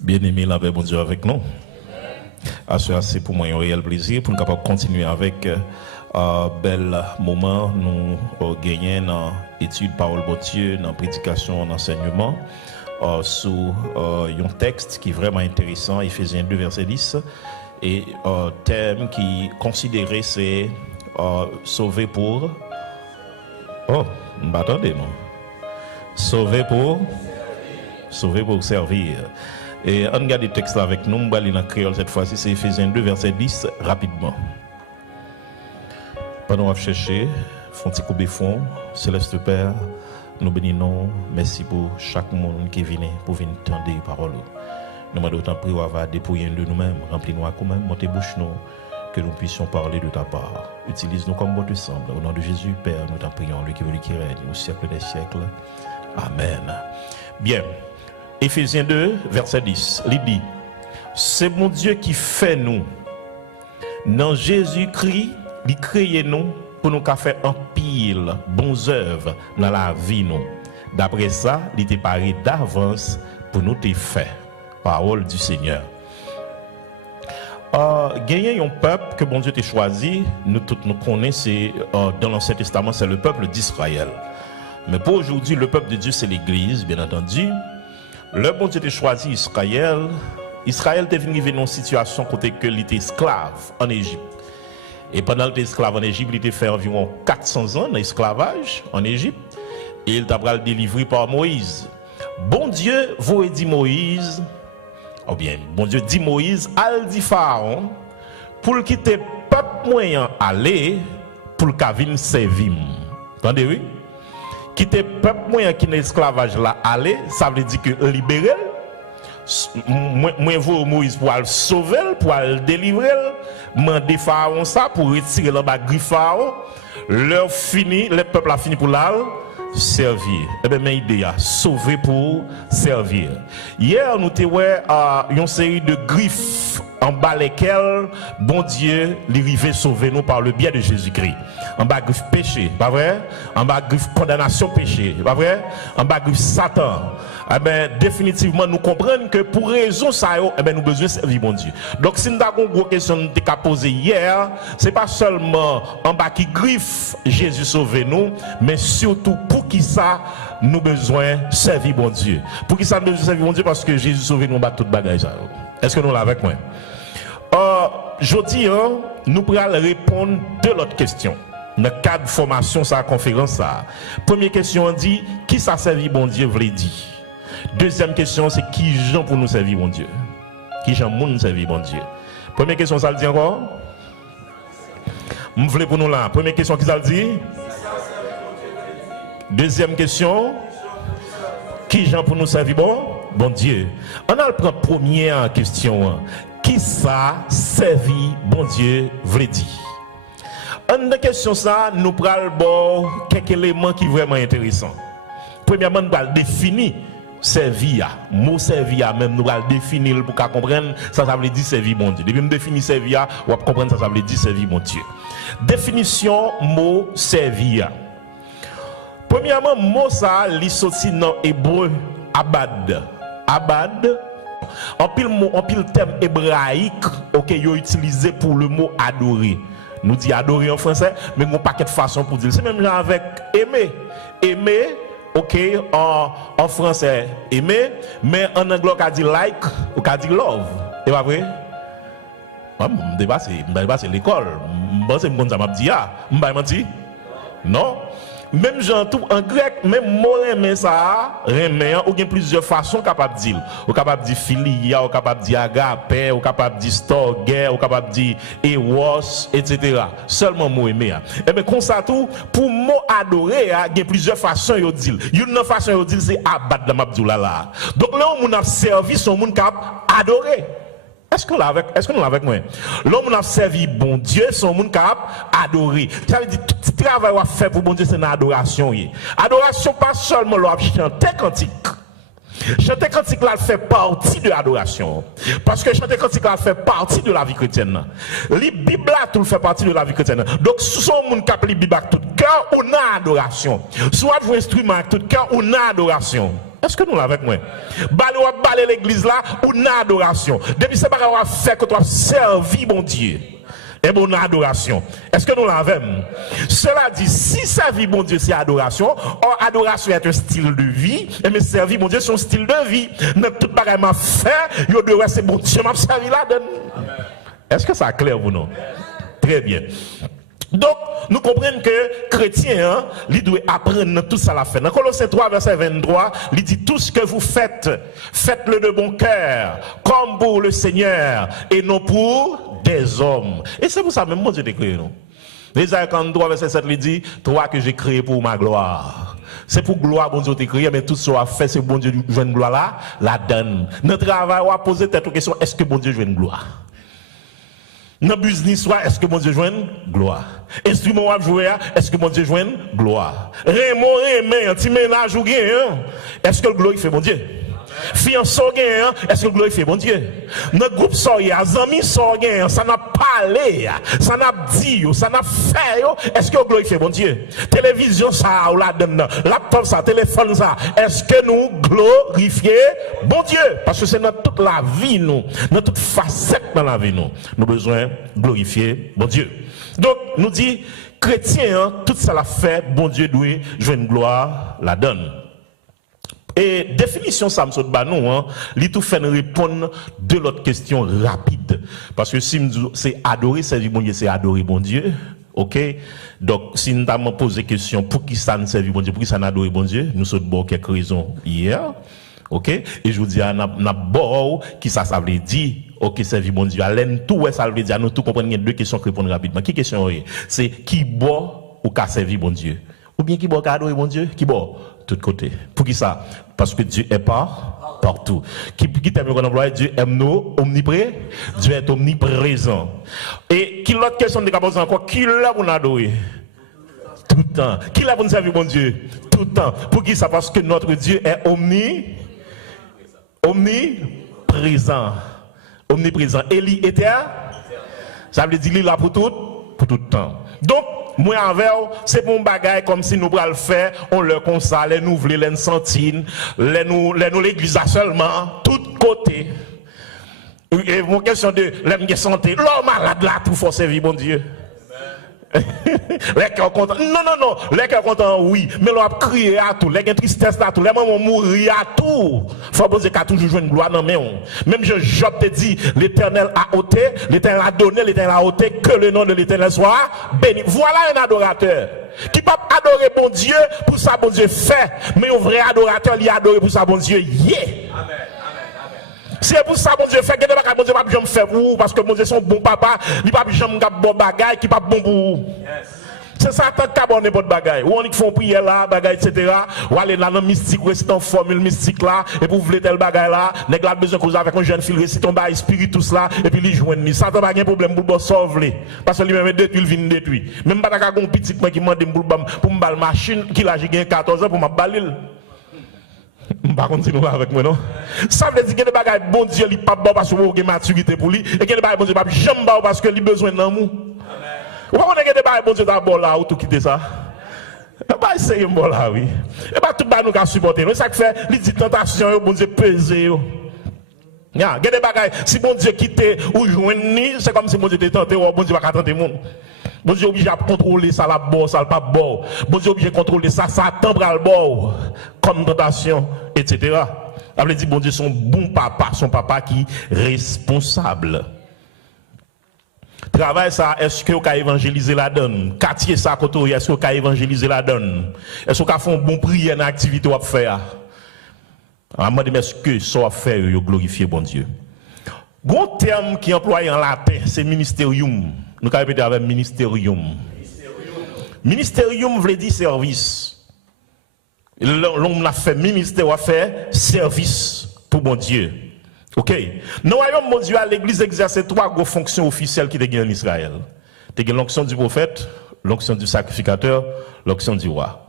Bien-aimé, la paix, bon Dieu avec nous. C'est pour moi un réel plaisir pour nous capables continuer avec bel moment nous gagner dans l'étude parole de Dieu, dans la prédication, dans l'enseignement sous un texte qui est vraiment intéressant, Ephésiens 2 verset 10, et thème qui considéré c'est sauver pour attendez non sauver pour servir. Et on regarde le texte avec nous, on va lire en créole cette fois-ci, c'est Ephésiens 2 verset 10 rapidement. Pendant qu'on va chercher, font petit coup de fond, Céleste Père, nous bénissons, merci pour chaque monde qui vient pour venir entendre les paroles. Nous demandons autant prier, on va dépouiller de nous-mêmes, remplir-nous à nous-mêmes, monter bouche nous, que nous puissions parler de ta part. Utilise-nous comme bon te semble. Au nom de Jésus, Père, nous t'en prions, lui qui veut, lui qui règne, au siècle des siècles. Amen. Bien. Ephésiens 2, verset 10, il dit, c'est mon Dieu qui fait nous. Dans Jésus-Christ, il crée nous pour nous faire un pile bonnes œuvres dans la vie nous. D'après ça, il était paré d'avance pour nous te faire. Parole du Seigneur. Gagner un peuple que bon Dieu t'a choisi, nous tous nous connaissons, dans l'Ancien Testament, c'est le peuple d'Israël. Mais pour aujourd'hui, le peuple de Dieu, c'est l'Église, bien entendu. Le bon Dieu a choisi Israël. Israël est venu dans une situation côté que il était esclave en Égypte. Et pendant qu'il était esclave en Égypte, il était fait environ 400 ans d'esclavage en Égypte. Et il t'a délivré par Moïse. Bon Dieu vous dit Moïse, ou bien bon Dieu dit Moïse, al dit Pharaon, pour quitter le peuple moyen aller, pour qu'il vienne servir. Entendez, oui? Quitter le peuple moyen qui est esclavage là aller, ça veut dire que libérer. Moi vous Moïse pour le sauver, pour le délivrer, demander Pharaon ça pour retirer le griffe Pharaon. Leur fini, le peuple a fini pour la servir. Eh bien, mes idées, sauver pour servir. Hier, nous avons une série de griffes en bas lesquelles, bon Dieu, l'arrivée sauver nous par le biais de Jésus-Christ. En bas griffe péché, pas vrai? En bas griffe condamnation péché, pas vrai? En bas griffe Satan. Eh bien, définitivement, nous comprenons que pour raison ça, eh bien, nous besoin de servir bon Dieu. Donc, si nous avons une grosse question que posée hier, c'est pas seulement en bas qui griffe Jésus sauver nous, mais surtout pour qui ça, nous besoin de servir bon Dieu. Pour qui ça, nous besoin de servir bon Dieu? Parce que Jésus sauver nous bat tout bagage. Est-ce que nous l'avons avec moi? Jeudi, nous pourrons répondre de l'autre question. Dans le cadre de formation, sa conférence, ça. Première question, on dit, qui ça servir bon Dieu, voulait dire? Deuxième question, c'est qui gens pour nous servir bon Dieu? Qui gens pour nous servir bon Dieu? Première question, ça le dit encore? Vous voulez pour nous là? Première question, qui ça le dit? Deuxième question, qui gens pour nous servir bon Dieu? On a le première question. Qui ça servir bon Dieu voulait dire? En la question ça, nous prenons quelques éléments qui sont vraiment intéressants. Premièrement, nous allons définir servir. Mot servir, même nous allons définir pour comprendre ça veut dire servir bon Dieu. Depuis nous définir servir, on va comprendre ça veut dire servir bon Dieu. Définition mot servir. Premièrement, mot ça, il sorti dans hébreu abad. Abad. En pile terme hébraïque, OK, yo utilisé pour le mot adorer. Nous dit adorer en français, mais on paquet de façon pour dire. C'est même genre avec aimer. Aimer, OK, en français aimer, mais en anglais on dit like, on dit love. C'est pas vrai? C'est l'école. C'est bon ça m'a dit m'pa menti? Non. Même gens tout en grec, même mot remen ça, remen, ou bien plusieurs façons capable de dire. Ou capable de dire philia, ou capable de dire agape, ou capable de dire storge, ou capable de dire eros, etc. Seulement mot aimer. Et bien comme ça tout, pour mot adorer, il y a plusieurs façons de dire. Une façon de dire c'est abad de mabdoula là. Donc là on a servi son monde cap adorer. Est-ce que nous l'avons avec moi? L'homme a servi bon Dieu, son monde capable adorer. Ça veut dire tout le travail qu'on fait pour bon Dieu, c'est une adoration. Adoration, pas seulement l'on chanter cantique. Chanter cantique là fait partie de l'adoration. Parce que chanter cantique là fait partie de la vie chrétienne. La Bible là tout fait partie de la vie chrétienne. Donc si son monde capable la Bible avec tout cœur, on a adoration. Soit vous instrument avec tout cœur, on a adoration. Est-ce que nous l'avons avec moi? Balé l'église là, ou une adoration. Depuis ce qu'on va faire que tu as servi mon Dieu. Et mon adoration. Est-ce que nous l'avons? Cela dit, si servir mon Dieu c'est adoration, or adoration est un style de vie, et mais servir mon Dieu c'est un style de vie. Notre tout bagage m'a fait, yo doit c'est mon Dieu m'a servi là-dedans. Est-ce que ça clair vous non? Très bien. Donc, nous comprenons que chrétien, hein, il doit apprendre tout ça à la fin. Dans Colossiens 3, verset 23, il dit tout ce que vous faites, faites-le de bon cœur, comme pour le Seigneur, et non pour des hommes. Et c'est pour ça même mon Dieu t'a créé, non? Isaïe 43, verset 7, il dit, toi que j'ai créé pour ma gloire. C'est pour gloire, bon Dieu t'a créé, mais tout ce qu'on a fait, c'est bon Dieu joue une gloire là, la donne. Notre travail, on a posé cette question, est-ce que bon Dieu joue une gloire? Dans le business, est-ce que mon Dieu joue une gloire? Instrument à jouer, est-ce que mon Dieu joue une gloire? Raymond, un petit ménage ou gain, est-ce que le glorifie mon Dieu? Fiancé gain, est-ce que le glorifie mon Dieu? Notre groupe soya, amis soya, ça n'a parlé, ça n'a dit, ça n'a fait, est-ce que le glorifie mon Dieu? Télévision ça, ou la donne, laptop ça, téléphone ça, est-ce que nous glorifions bon Dieu? Parce que c'est dans toute la vie, nous, dans toute facette dans la vie, nous avons besoin de glorifier bon Dieu. Donc, nous dit, chrétien, tout ça l'a fait, bon Dieu doit jouer une gloire, la donne. Et définition ça me saute nous hein, li tout fait répondre de l'autre question rapide parce que si c'est adorer servir bon Dieu, c'est adorer bon Dieu. OK? Donc si nous avons posé question pour qui ça ne servir bon Dieu, pour qui ça n'adorer bon Dieu, nous sommes bon quelques raisons hier. OK? Et je vous dis n'a bon qui ça veut dire OK, servir bon Dieu. Alain tout ça veut dire nous tout comprendre il y a deux questions que répondre rapidement. Qui question c'est qui bon ou qui servir bon Dieu? Ou bien qui bon qui adorer bon Dieu? Qui bon tout côté. Pour qui ça? Parce que Dieu est partout. Qui t'aime qu'on emploie Dieu aime nous omniprésent. Dieu est omniprésent. Et qui l'autre question de poser encore? Qui l'a pour nous adorer? Tout le temps. Qui l'a pour nous servir bon Dieu? Tout le temps. Pour qui ça? Parce que notre Dieu est omniprésent. Omniprésent. Et il était ça veut dire qu'il est là pour tout le temps. Donc moi avec c'est pour un bagage comme si nous pourrions le faire, on le consale, les nous voulons les santines, les nous l'église seulement, tout côté. Et mon question de la santé, l'homme malade là tout faut servir bon Dieu. Les cœurs contents, non, les cœurs contents oui, mais l'on a crié à tout, les tristesse à tout, les mamans mourir à tout. Faut bon Dieu qu'a toujours joué une gloire dans main. Même Job te dit, l'Éternel a ôté, l'Éternel a donné, l'Éternel a ôté, que le nom de l'Éternel soit béni. Voilà un adorateur qui peut adorer bon Dieu pour ça bon Dieu fait, mais un vrai adorateur il adore pour ça bon Dieu Amen. C'est pour ça, mon Dieu, fait que mon Dieu, pas jamais faire pour vous, parce que mon Dieu, son bon papa, il pas jamais bon bagaille, qui pas bon pour vous. C'est ça, tant qu'à bon n'importe bagaille. Ou on font prière là, bagaille, etc. Ou aller là dans mystique, réciter une formule mystique là, et pour vous tel bagaille là, n'est pas besoin que avec un jeune fille, réciter un bail spiritus là, et puis lui joindre. Ça n'a pas de problème pour le sauver. Parce que lui-même détruit, il vient détruire. Même pas qu'à un petit qui m'a demandé pour me machine, qui l'a gagné 14 ans pour m'aballer. Par contre, si nous avec moi, non? Ça veut dire que les bagages, bon Dieu, il n'est pas bon parce que vous avez maturité pour lui, et que les bagages, bon Dieu, pas jamais bon parce qu'il a besoin d'amour. Vous comprenez que les bagages, bon Dieu, d'abord là, ou tout quitter ça? Bah, essayez bon là, oui. Et pas tout le monde qui a supporté. C'est ça qui fait, il dit tentation, bon Dieu, peser. Il y a des bagages, si bon Dieu quitte ou joigne, c'est comme si bon Dieu était tenté, ou bon Dieu va tenter le monde. Bon Dieu obligé à contrôler ça, la bord, ça, le pas bord. Bon Dieu obligé à contrôler ça, ça attend le bord. Comme tentation, etc. Ça veut dire, bon Dieu, son bon papa, son papa qui est responsable. Travail ça, est-ce que vous avez évangélisé la donne? Quartier ça, est-ce que vous avez évangélisé la donne? Est-ce que vous avez fait un bon prière dans l'activité à faire? Est-ce que ça va faire, vous glorifier bon Dieu? Bon terme qui est employé en latin, c'est ministerium. Nous avons répété avec ministerium. Ministerium veut dire service. L'homme a fait ministère, a fait service pour mon Dieu. Ok? Nous voyons mon Dieu à l'église exercer trois grandes fonctions officielles qui étaient en Israël. Il y a l'onction du prophète, l'onction du sacrificateur, l'onction du roi.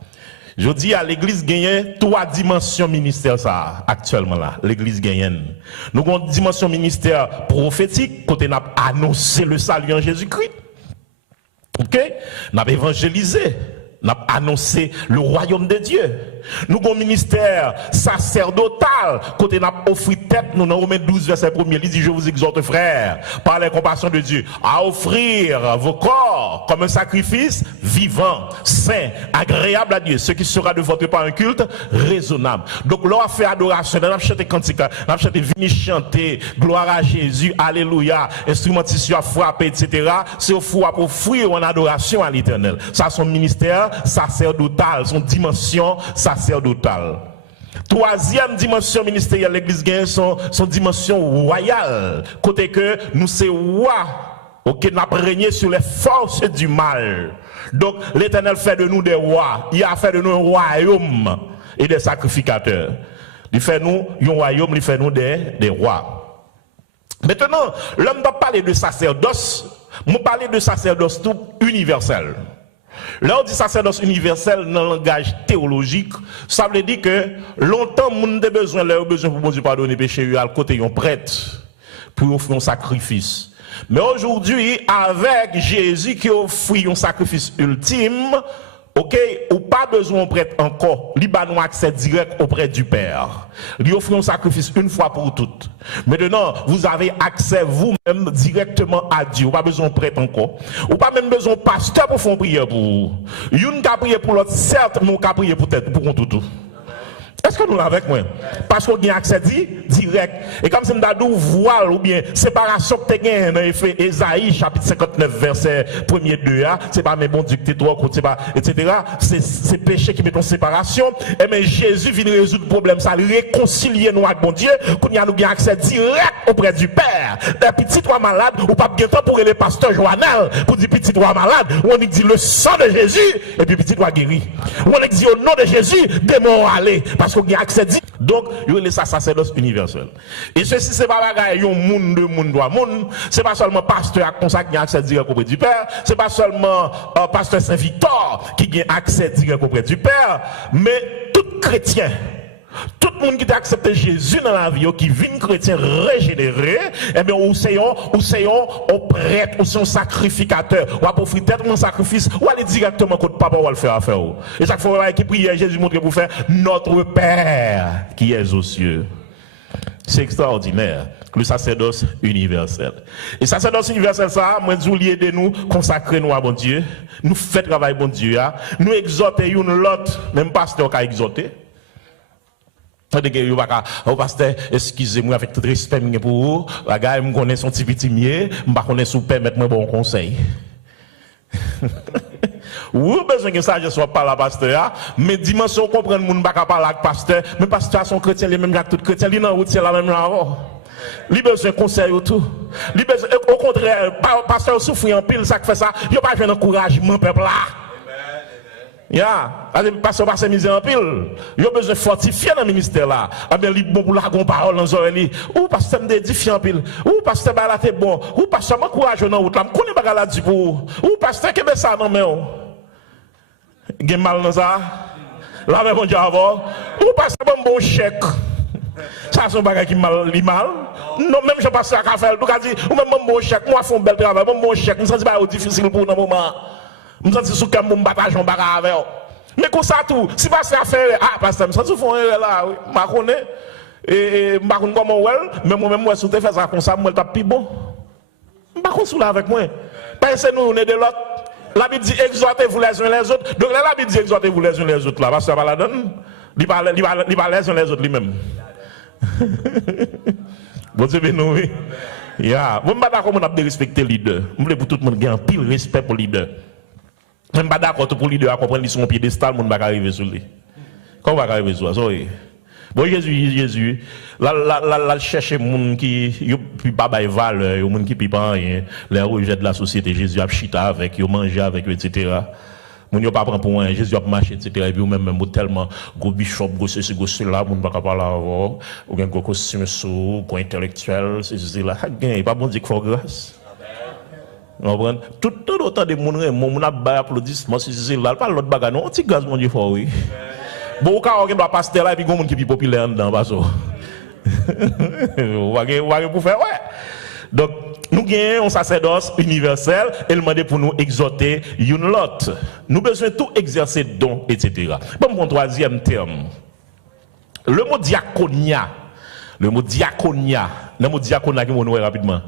Je dis à l'église gagne trois dimensions ministère ça actuellement là, l'église gagne. Nous avons une dimension ministère prophétique côté n'a annoncé le salut en Jésus-Christ. OK? N'a évangélisé, n'a annoncé le royaume de Dieu. Nous avons un ministère sacerdotal. Côté n'a offert tête, nous dans Romains 12, verset 1er, il dit, je vous exhorte, frères, par la compassion de Dieu, à offrir vos corps comme un sacrifice vivant, saint, agréable à Dieu, ce qui sera de votre part un culte raisonnable. Donc, l'on a fait adoration, on a chanté cantique, on a chanté venir chanter, gloire à Jésus, alléluia, instrumentation à frapper, etc. C'est au fou pour offrir en adoration à l'Éternel. Ça, son ministère sacerdotal, son dimension sacerdotale. Troisième dimension ministérielle de l'Église gagne son dimension royale. Côté que nous c'est roi, ok, n'a régné sur les forces du mal. Donc l'Éternel fait de nous des rois. Il a fait de nous un royaume et des sacrificateurs. Il fait nous un royaume, il fait nous des rois. Maintenant, l'homme doit parler de sacerdoce. Nous parler de sacerdoce tout universel. Là, on dit sacerdoce universel dans le langage théologique, ça veut dire que longtemps, nous avons besoin pour Dieu pardonner péché à côté d'un prêtre pour offrir un sacrifice. Mais aujourd'hui, avec Jésus qui offre un sacrifice ultime, ok, ou pas besoin de prêtre encore, il a un accès direct auprès du Père. Il offre un sacrifice une fois pour toutes. Maintenant, vous avez accès vous-même directement à Dieu. Pas besoin de prêtre encore. Ou pas même besoin de pasteur pour faire prière pour vous. Une qui a prié pour l'autre, certes, mais on a prié peut-être pour tout. Est-ce que nous l'avons avec moi? Parce qu'on a accès direct. Et comme c'est une voile ou bien séparation que tu as dans Ésaïe chapitre 59 verset 1er 2, c'est pas mes bons Dieu que tu trop, c'est pas, etc. C'est péché qui met en séparation. Et mais Jésus vient résoudre le problème, ça réconcilier nous avec bon Dieu, qu'on a nous accès direct auprès du Père. Des petits trois malades, ou pas bien temps pour les pasteurs Joannel, pour dire petit trois malades, on dit le sang de Jésus, et puis petit trois guéri. On dit au nom de Jésus, démons aller. Parce qu'on a accès dit. Donc, il y a ça sacerdoce universel. Et ceci, c'est pas bagaille, un monde de monde doit monde. C'est pas seulement pasteur qui a accès direct auprès du Père. C'est pas seulement pasteur Saint-Victor qui a accès direct auprès du Père. Mais tout chrétien, tout le monde qui a accepté Jésus dans la vie, qui vit chrétien régénéré, eh bien, ou c'est un prêtre, ou c'est un sacrificateur, ou à offrir tellement sacrifice, ou aller directement contre papa, ou à le faire affaire. Et chaque fois qui prie, Jésus montre pour faire notre Père qui est aux cieux. C'est extraordinaire. Le sacerdoce universel. Et sacerdoce universel, ça, moi, je voulais aider nous, consacrer nous à bon Dieu, nous faire travail bon Dieu, nous exhorter une l'autre, même pasteur qui a exhorté. Oh pasteur, excusez-moi avec tout respect pour vous, la gars, je connais son petit mieux, je ne connais pas permettre moi bon conseil. Ou besoin que ça je sois pas la pasteur, mais dimension comprendre moun pas parler avec pasteur, mais pasteur son chrétien les mêmes que tout chrétien, li nan route c'est la même là. Li besoin conseil tout. Li besoin au contraire, pasteur souffre en pile ça fait ça, il pas besoin d'encouragement peuple là. Parce que passer misère en pile, il a besoin de fortifier dans le ministère là. Ah bien, il bon pour la parole dans l'oreille. Ou pasteur me édifier en pile. Ou pasteur bah là t'es bon. Ou pasteur m'encourage dans route là. M'connais pas là dit pour. Ou pasteur que ça non mais on. Gen mal dans ça. Là mais bon Dieu avant. Ou pasteur bon chèque. Ça son bagage qui mal Non même je passe à faire tout cas dit ou même bon chèque moi font bel travail bon chèque. Me sens pas difficile pour dans moment. Je me sens sous comme mon bataille en bagarre avec eux. Mais comme ça tout, si pas ça faire parce que me sens font là, ma connais et ma connais comment ouais, mais moi même moi sous te faire ça comme ça, moi t'a plus bon. Pas qu'on sous là avec moi. Parce que nous on est de l'autre. La Bible dit exhortez-vous les uns les autres. Donc là la Bible dit exhortez-vous les uns les autres là, parce que ça va la donne. Il parle les uns les autres lui-même. Bon Dieu bénisse oui. Vous m'avez d'accord on a de respecter leader. Je voulais pour tout le monde gagner un pile respect pour leader. Je ne suis pas d'accord pour leader à comprendre qu'ils sont au piédestal, je ne vais pas arriver sur lui. Comment va arriver sur lui? Bon, Jésus, là, chercher les gens qui n'ont pas de valeur, les gens qui n'ont pas rien, les rejets de la société, Jésus a chita avec, ils mangé avec, etc. Ils n'ont pas pris pour rien, Jésus a marché, etc. Et puis, même tellement, gros bishop, gros ceci, gros cela, ils ne peuvent pas parler avant, ou bien gros costume sous, gros intellectuel, c'est là, il n'y a pas bon Dieu qui fait grâce. Tout autant de monde, mon applaudissement, c'est là, pas l'autre bagarre, non, petit gaz, mon Dieu, faut oui. Bon, quand on doit passer là, et puis, il y a des gens qui sont populaires dedans, parce que. On va pour faire, ouais. Donc, nous gagnons un sacerdoce universel et le demander pour nous exhorter une l'autre. Nous besoin tout exercer don, etc. Bon, mon troisième terme. Le mot diaconia. Le mot diaconia qui nous rapidement.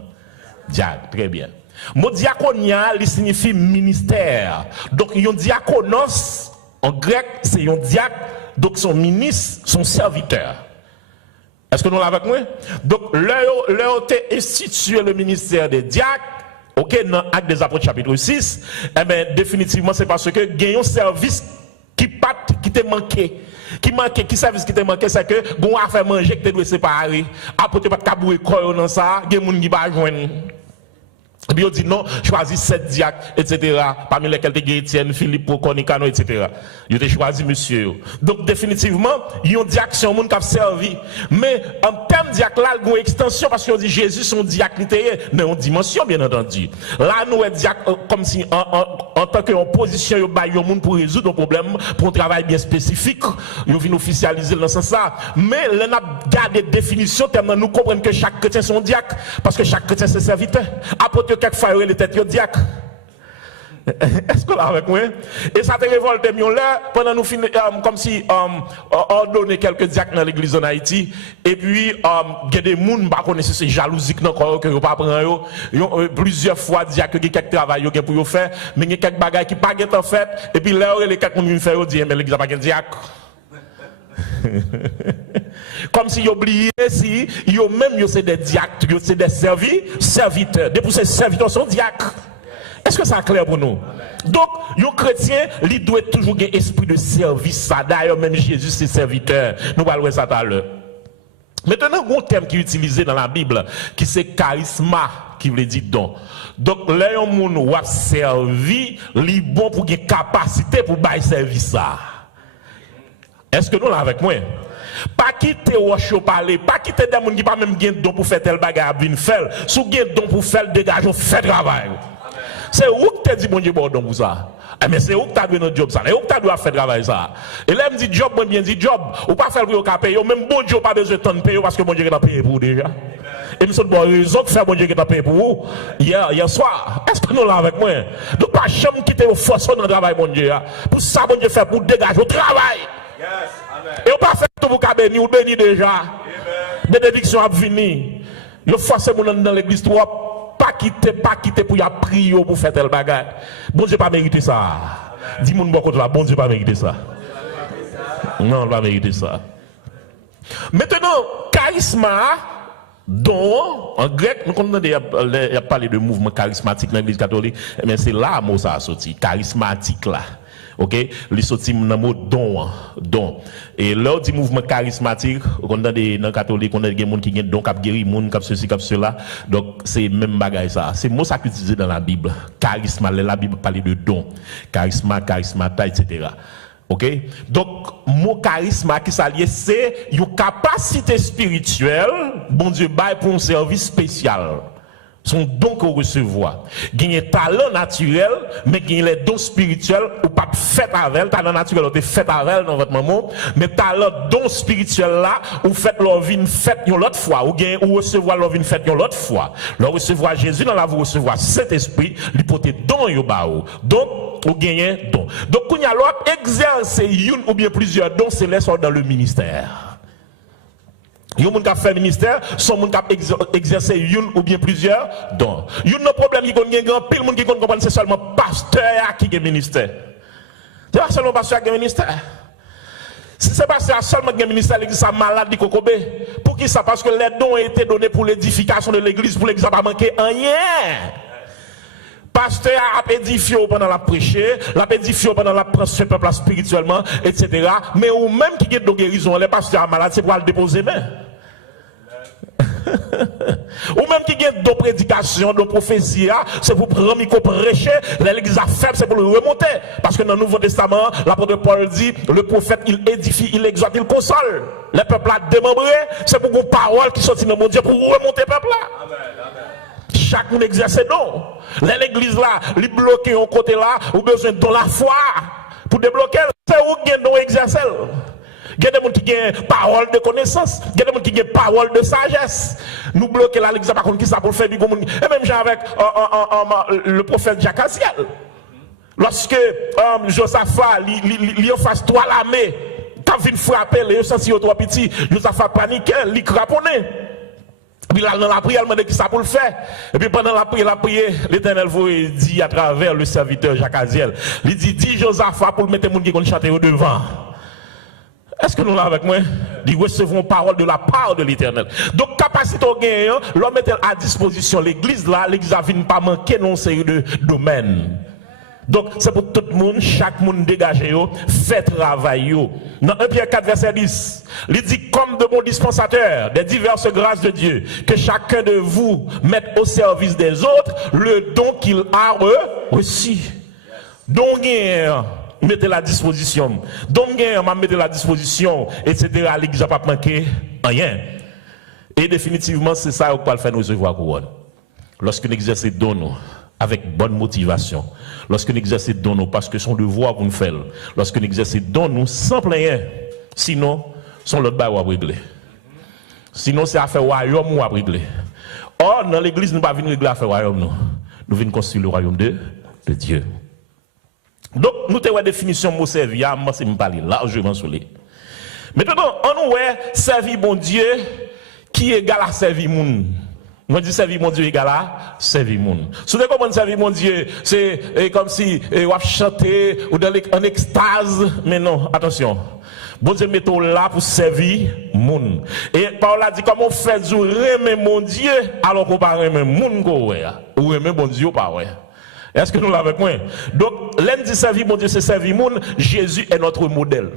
Très bien. Le mot diaconia, il signifie ministère. Donc, un diaconos, en grec, c'est un diacre, donc son ministre, son serviteur. Est-ce que nous l'avons avec moi? Donc, leur a institué le ministère des diacres, ok, dans Actes des Apôtres chapitre 6, eh bien, définitivement, c'est parce que il y a un service qui t'a manqué. Qui service qui t'a manqué, c'est que bon a fait manger que tu dois séparer. Après tu pas cabouer corps dans ça, il y a des gens qui va joindre. Et puis on dit non, choisis 7 diacres, etc. Parmi lesquels tu as Étienne, Philippe, Conicano, etc. Il a choisi monsieur. Donc définitivement, il y a un diacre, c'est un monde qui a servi. Mais en termes de diacre, là, il y a une extension parce qu'on dit Jésus, son diacre, mais en dimension, bien entendu. Là, nous, diacre, comme si en tant qu'opposition, il y a un monde pour résoudre un problème, pour un travail bien spécifique. Il vient officialiser dans ce sens-là. Mais là, on a gardé des définitions, tellement nous comprenons que chaque chrétien son diacre, parce que chaque chrétien c'est serviteur. Après, quelquefois, il était un diacre. Est-ce que là avec moi? Et ça te révolte là pendant nous finir comme si ordonner quelques diacres dans l'église en Haïti et puis il y a des gens qui connaissent ces jalousies que vous pas prendre plusieurs fois diacres qui quelques travail pour faire mais il y a quelques bagages qui pas en fait et puis là les quelques gens qui faire dire mais l'église pas de diacre. Comme si ils oubliaient si ils même c'est des diacres, c'est des serviteurs. Depuis ces serviteurs sont diacres. Est-ce que ça est clair pour nous? Donc, un chrétien, il doit toujours avoir un esprit de service. D'ailleurs, même Jésus, c'est serviteur. Nous allons voir ça tout à l'heure. Maintenant, il y a un terme qui est utilisé dans la Bible, qui c'est charisma, qui veut dire don. Donc, là, il y a un monde qui a servi, il est bon pour avoir une capacité pour faire service. Est-ce que nous l'avons avec moi? Pas quitter ou parler, pas quitter des gens qui pas même gain don pour faire tel bagage à venir faire. Si vous gain don pour faire dégage, fait travail. C'est où que tu dis bon Dieu bon don pour ça. Mais c'est où que tu as donné notre job ça. Et où que tu dois faire travail ça. Et là me dit job, moi bien dit job, ou pas faire pour au payer, même bon Dieu pas besoin de temps payer parce que bon Dieu t'a payé pour déjà. Et me sont bon raison de faire bon Dieu qui t'a payé pour vous hier soir. Est-ce que nous là avec moi? Donc pas jamais quitter au force dans le travail bon Dieu. Pour ça bon Dieu fait pour dégager au travail. Et on pas faire tout pour qu'à bénir, ou bénir déjà. Bénédiction a venir. Yo force mon dans l'église trop, pas quitter pour y prier pour faire tel bagage. Bon Dieu pas mérité ça. Dis mon bon côté là, bon Dieu pas mérité ça. Non, pas mérité ça. Maintenant, charisma, don, en grec, nous connaissons il y a parlé de mouvement charismatique dans l'église catholique, mais c'est là mot ça a sorti, charismatique là. OK, les sorti dans mot don. Et là dit mouvement charismatique, on a des dans catholique, on a des gens qui ont don cap guérir monde cap ceci cap cela. Donc c'est même bagaille ça. C'est mot ça utilisé dans la Bible. Charisme, la Bible parle de don. Charismata, etc. OK? Donc mot charisme qui s'allie c'est une capacité spirituelle, bon Dieu bail pour un service spécial. Son don qu'on recevoir. Gagner talent naturel, mais gagner les dons spirituels ou pas fait avec talent naturel, ou fait avec dans votre maman, mais talent don spirituel là, ou fait leur vie une fête une autre fois, ou gagner ou recevoir leur vie une fête une autre fois. Leur recevoir Jésus dans la vous recevoir cet esprit, l'hypothèse don yo ba ou. Donc, ou gagner don. Donc, quand y a l'autre exercer une ou bien plusieurs dons, c'est les dans le ministère. Il y a des gens qui fait ministère, sont des gens qui exercent une ou bien plusieurs dons. Il y a un problème qui est grand, pile de monde qui comprend c'est seulement pasteur qui a ministère. C'est pas seulement pasteur qui a ministère. Si c'est pasteur seulement qui a ministère, l'église est malade du cocobé. Pour qui ça? Parce que les dons ont été donnés pour l'édification de l'église, pour l'église n'a pas manqué rien. Pasteur a édifié pendant la prêcher, l'a édifié pendant la prendre ce peuple spirituellement, etc. Mais ou même qui est de guérison, les pasteurs malades, c'est pour le déposer main. Ou même qui a de prédication, de prophétie, c'est pour prendre micro prêcher, l'église a faible, c'est pour le remonter. Parce que dans le Nouveau Testament, l'apôtre Paul dit, le prophète, il édifie, il exhorte, il console. Le peuple a démembré, c'est pour une parole qui sortit dans mon Dieu pour remonter le peuple là. Amen. Chaque monde exerce non. L'église là, les bloquer au côté là, ou besoin de la foi pour débloquer. C'est où qui doit exercer. Il y a des gens qui ont parole de connaissance, il y a des gens qui ont parole de sagesse. Nous bloquons là, l'église, par contre, qui ça pour faire du commun. Et même genre avec le prophète Jacaziel. Lorsque Josaphat, il face toi l'armée, quand il frapper, il a senti trois petits, Josaphat paniquait, il craponnait. Puis là, dans la prière, il m'a dit qui ça pour le faire. Et puis pendant la prière, l'Éternel vous dit à travers le serviteur Jacaziel, il dit Josaphat pour mettre les gens qui vont chanter au devant. Est-ce que nous l'avons avec moi? Nous recevons parole de la part de l'Éternel. Donc, capacité au gagnant, l'homme met à disposition l'église là, l'église a vu ne pas manquer non série de domaines. Donc, c'est pour tout le monde, chaque monde dégagé, fait travail. Dans 1 Pierre 4, verset 10, il dit comme de bons dispensateurs des diverses grâces de Dieu, que chacun de vous mette au service des autres le don qu'il a reçu. Donc, mettez la disposition. Donc, mettez la disposition, etc. L'église n'a pas manqué rien. Et définitivement, c'est ça qu'on va faire nous recevoir couronne. Lorsque nous exerçons don avec bonne motivation, lorsque nous exerçons don parce que son devoir pour nous faire, lorsque nous exerçons don sans rien, sinon, son l'autre bail va régler. Sinon, c'est affaire royaume ou à régler. Or, dans l'église, nous ne pouvons pas venir régler l'affaire royaume, nous venons construire le royaume de Dieu. Donc, nous avons une définition de mot servir, moi, c'est me parler largement sur les. Maintenant, on nous est servir mon Dieu qui est égal à servir moun. Moi, je dis servir mon Dieu égal à servir moun. Si vous comprenez servir mon Dieu, c'est comme si on chanter ou en extase, mais non, attention. Bon Dieu, mettons là pour servir moun. Et Paul a dit, comment on fait du remet mon Dieu, alors qu'on parle remet moun, ou remet mon Dieu, pas ouais. Est-ce que nous l'avons avec moi? Donc, l'un dit servir mon Dieu, c'est servir moun. Jésus est notre modèle.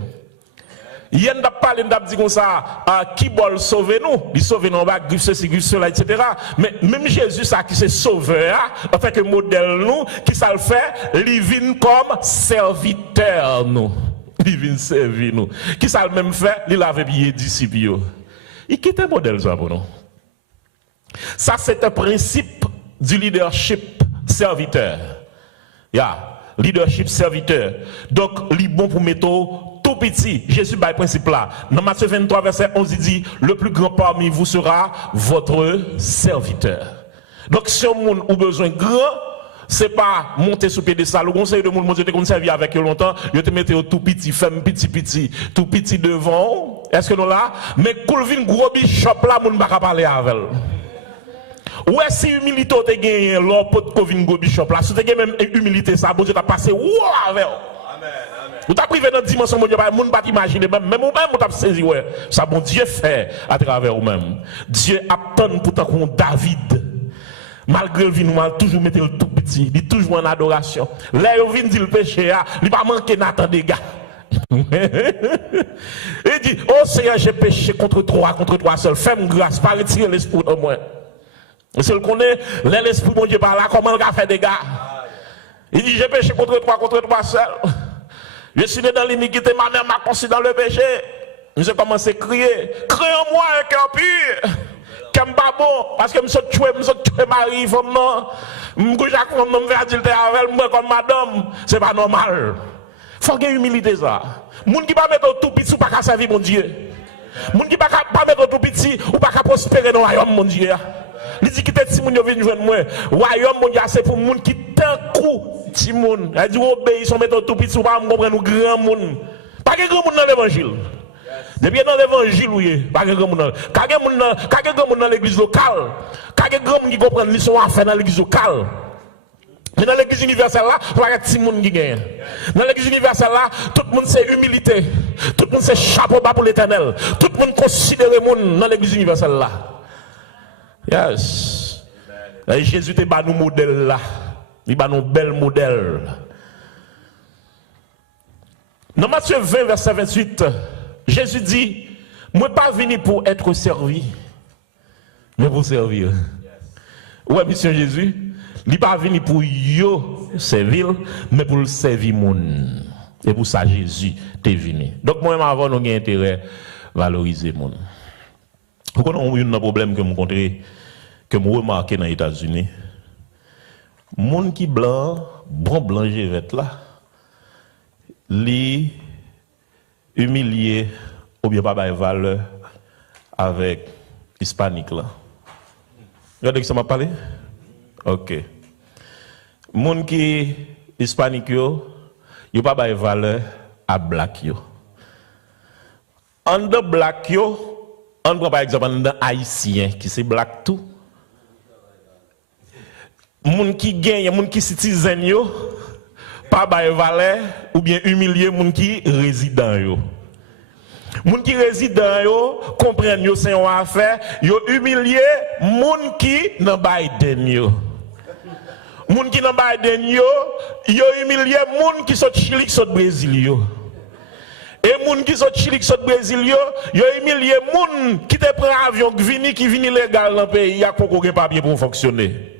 Il y a parlé, il a dit comme ça, qui veut sauver nous? Il sauve nous, griffe ceci, griffe cela, etc. Mais même Jésus, ça qui s'est sauveur, en fait que modèle nous, qui ça le fait, il vient comme serviteur nous. Il vient servir nous. Qui ça le même fait, il avait bien disciple. Il quitte un modèle ça pour nous. Ça, c'est un principe du leadership serviteur. Leadership serviteur. Donc, il est bon pour mettre tout petit. Jésus a le principe là. Dans Matthieu 23, verset 11, il dit, le plus grand parmi vous sera votre serviteur. Donc, si on a besoin de grand, c'est pas monter sur pied de salle. Le conseil de monde, je te servi avec eux longtemps, je te mettais au tout petit, femme petit, tout petit devant. Est-ce que nous là? Mais quand vient gros bishop là, on ne va pas parler avec elle. Ouais, si humilité te gagné, l'or pot kovin go bishop là, si tu gagné même humilité ça, bon Dieu t'a passé wow avec. Amen. Ou t'a privé dans dimension bon Dieu, monde pas imaginer même ou même t'a saisi ouais, ça bon Dieu fait à travers ou même. Dieu attend pour tant qu'on David. Malgré le vin, on toujours mettre le tout petit, il toujours en adoration. Là il vient dire le péché, il pas manquer Nathan des gars. Il dit, oh Seigneur, j'ai péché contre toi seul, fais-moi grâce, pas retirer l'esprit de moi. Si vous connaissez, l'esprit de Dieu par là, comment il a fait des gars? Il dit, j'ai péché contre toi seul. Je suis né dans l'iniquité, ma mère m'a conçu dans le péché. J'ai commencé à crier, crée en moi un cœur pur. Comme pas bon, parce que je suis tué Marie, femme non. Je suis adultère avec moi comme madame. C'est pas normal. Il faut qu'il y ait humilité ça. Les gens qui ne pas mettre tout petit ou pas servir mon Dieu. Les gens qui ne pas mettre tout petit ou pas prospérer dans le royaume mon Dieu. Il dit que si moun yo vinn joindre moi, royaume mon Dieu c'est pour moun qui tant coup ti moun. Il dit obéissons mettre tout petit ou pas comprendre nous grand moun. Pas que grand moun dans l'évangile. Depuis dans l'évangile oui, pas que grand moun. Ka grand moun dans l'église locale. Ka grand moun qui comprend li sont affaire dans l'église locale. Mais dans l'église universelle là, pas que ti moun qui gagne. Dans l'église universelle là, tout le monde c'est humilité. Tout le monde c'est chapeau bas pour l'Éternel. Tout le monde considère moun dans l'église universelle là. Yes. Et Jésus te bat nous modèle là. Il bat nous bel modèle. Dans Matthieu 20, verset 28, Jésus dit, moi pas venu pour être servi, mais pour servir. Ouais, monsieur Jésus, il pas venu pour yo servir, mais pour le servir moun. Et pour ça Jésus t'est venu. Donc moi avant nous avons intérêt à valoriser moun. Vous connaissez un problème que je remarque dans les États-Unis. Les gens qui blanc, bon blanc, là, les humiliés ou bien pas bail valeur avec hispanique là. Regardez que ça m'a parlé? OK. Moun qui hispanique yo pas bail valeur à black yo. En de black yo, on prend par exemple un haïtien qui c'est black tout. Moun qui gagne, moun qui citizen yo, pas bail valeur ou bien humilier moun qui résident yo. Moun qui résident yo, comprennent yo c'est une affaire, yo humilier moun qui nan Biden yo. Moun qui nan Biden yo humilier moun qui sont Chili, qui sont Brésil yo. Et moun qui sont Chili, qui sont Brésil yo humilier moun qui te prend avion qui vini légal dans le pays, y a pas de papier pour fonctionner.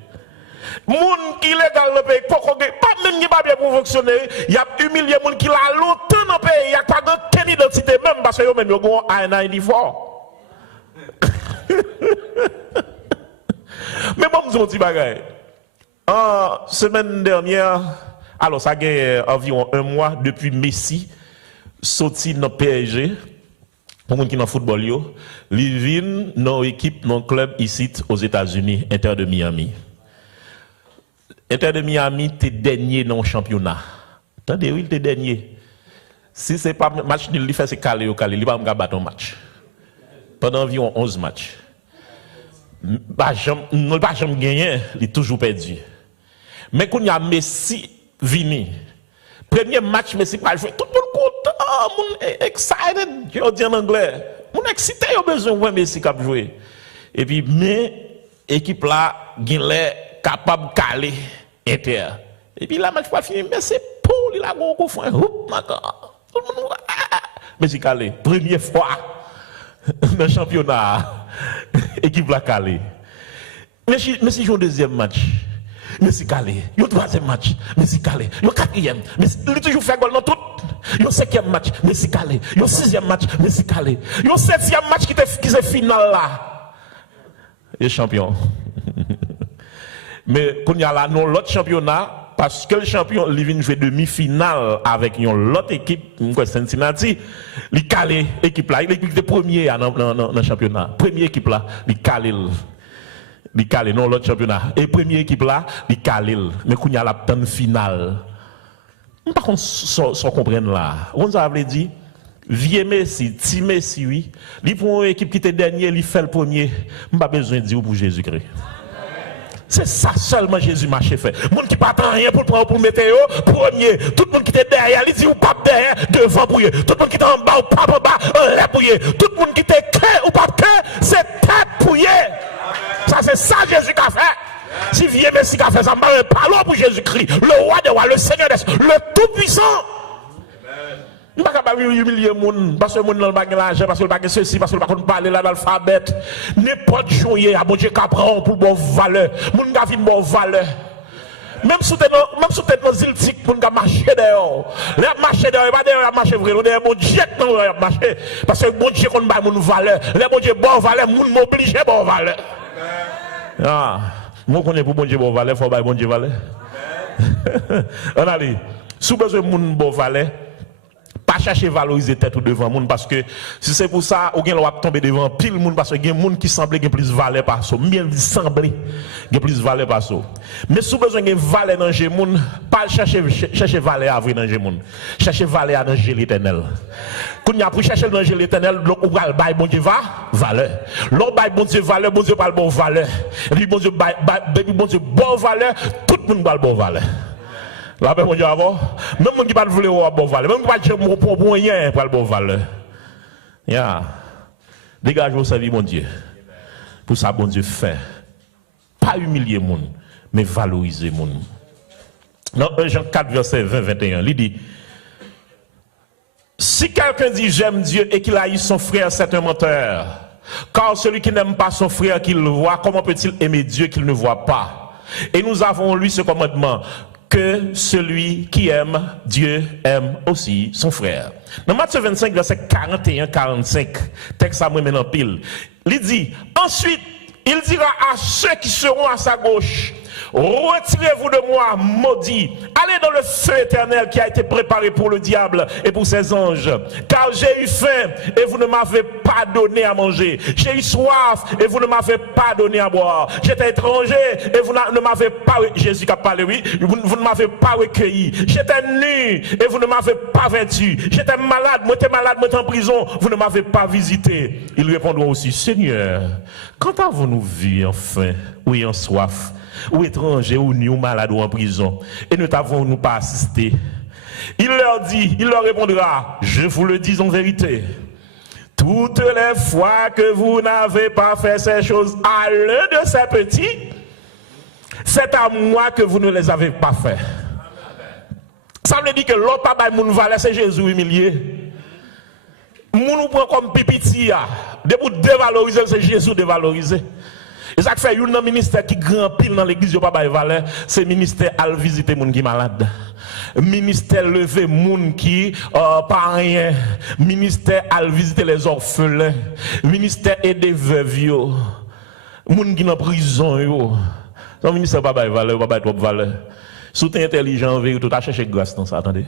Moun qui légal dans le pays, pas même qui papier pour fonctionner, y a humilié moun qui la longtemps dans le pays, y a pas de identité même parce que yo même yo gon I-94. Mais bon, nous petit bagay. En semaine dernière, alors ça a environ un mois depuis Messi sorti dans PSG pour moun qui dans football yo, li vinn dans équipe dans club ici aux États-Unis, Inter de Miami. Inter de Miami t'es dernier dans le championnat. Attendez, oui, t'es dernier. Si c'est pas match nul, il fait c'est calé, il va me battre un match. Pendant environ 11 matchs. Pas jamais gagné, il est toujours perdu. Mais quand il y a Messi vini, premier match Messi pas joué, tout le monde content, monde excited, je dis en anglais. Monde excité, il a besoin de Messi qui a joué. Et puis mais équipe là, il capable de caler Inter. Et puis là match pas fini, mais c'est pour il a gros coup fin. Tout le monde Messi calé, première fois dans le championnat, équipe la calé. Messi joue au deuxième match. Messi calé. Au troisième match. Messi calé. Au quatrième. Il toujours fait goal dans tout. Au cinquième match. Messi calé. Au sixième match. Messi calé. Au septième match qui est final là. Il est champion. Mais quand il y a là, non, l'autre championnat, parce que le champion, il vient jouer demi-finale avec une autre équipe, Cincinnati, il calé l'équipe là, l'équipe de premier dans le championnat. Première équipe là, il calé. Il calé, non, l'autre championnat. Et première équipe là, il calé. Mais quand il y a la finale, par contre, sans comprendre là, on ça veut dire, vieux Messi, petit Messi, oui, il pour une équipe qui était dernier, il fait le premier, je pas besoin de dire pour Jésus-Christ. C'est ça seulement Jésus m'a fait. Moun qui pas rien pour prendre pour mettre premier. Tout le monde qui était derrière, il dit ou pas derrière, devant pour eux. Tout le monde qui était en bas ou pas en bas, en l'air pour eux. Tout le monde qui était cœur ou pas cœur, c'est tête pour eux. Ça c'est ça Jésus qui a fait. Si vieux Messi qui a fait ça, parlons pour Jésus-Christ, le roi des rois, le Seigneur des le tout-puissant. Je ne peux pas humilier les gens parce que les gens n'ont pas l'argent, parce qu'ils n'ont pas ceci, parce qu'ils n'ont pas parler l'alphabet. N'importe quoi, il y a bon Dieu qui apprend pour bonne valeur. Les gens ont une bonne valeur. Même si tu es dans ziltique, les gens marcher dehors. Les gens marchent dehors, pas dehors, ils marchent vrai. Les gens ont marché. Parce que bon Dieu n'a pas de valeur. Les bon Dieu bonne valeur, les gens m'obligent à bonne valeur. Ah, moi je connais pour bon Dieu bonne valeur, il faut que bon Dieu valeur. On a dit, si vous avez besoin de bonne valeur, pas chercher valoriser tête ou devant monde parce que si c'est pour ça ou bien on va tomber devant pile monde parce que il y a monde qui semble qu'il plus valeur par ça bien semblé qu'il plus valeur par ça mais si besoin de valeur dans le monde pas chercher valeur à vrai dans le monde chercher valeur dans l'éternel quand il y a pour chercher dans l'éternel donc on va bail bon Dieu va valeur l'on bail bon Dieu valeur bon Dieu pas bon valeur et puis bon Dieu bon valeur tout le monde va bon valeur. Là, ben, mon Dieu, avant, même si qui ne veut pas bon valeur, même si qui ne veut pas rien pour le bon valeur. Dégagez vos services, mon Dieu. Pour ça, bon Dieu fait. Pas humilier mon, mais valoriser mon. Dans 1 Jean 4, verset 20-21, il dit si quelqu'un dit j'aime Dieu et qu'il haït son frère, c'est un menteur. Car celui qui n'aime pas son frère qu'il le voit, comment peut-il aimer Dieu qu'il ne voit pas? Et nous avons lui ce commandement. Que celui qui aime Dieu aime aussi son frère. Dans Matthieu 25, verset 41-45, texte à moi maintenant pile, il dit, ensuite, il dira à ceux qui seront à sa gauche, retirez-vous de moi, maudit. Allez dans le feu éternel qui a été préparé pour le diable et pour ses anges. Car j'ai eu faim et vous ne m'avez pas donné à manger. J'ai eu soif et vous ne m'avez pas donné à boire. J'étais étranger et vous ne m'avez pas... Jésus qui a parlé, oui. Vous ne m'avez pas recueilli. J'étais nu et vous ne m'avez pas vêtu. J'étais malade, moi j'étais en prison. Vous ne m'avez pas visité. Ils répondront aussi, Seigneur, quand avons-nous vu enfin, ou en soif, ou étranger, ou nu, ou malade, ou en prison, et ne t'avons-nous pas assisté? Il leur répondra, je vous le dis en vérité, toutes les fois que vous n'avez pas fait ces choses à l'un de ces petits, c'est à moi que vous ne les avez pas fait. Ça veut dire que l'autre pas moun valeur, c'est Jésus humilié. Moun nous prend comme pipiti, de pour dévaloriser, c'est Jésus dévalorisé. Et ça fait un ministère qui grand pile dans l'église, il n'y a pas de valeur, c'est le ministère à visiter les gens qui sont malades. Ministère lever moun qui pas rien. Ministère à visiter les orphelins. Ministère aider veuves yo. Moun qui en prison yo. Son ministère pas de valeur, pas de valeur. Si tu es intelligent, tu as cherché grâce dans ça, attendez.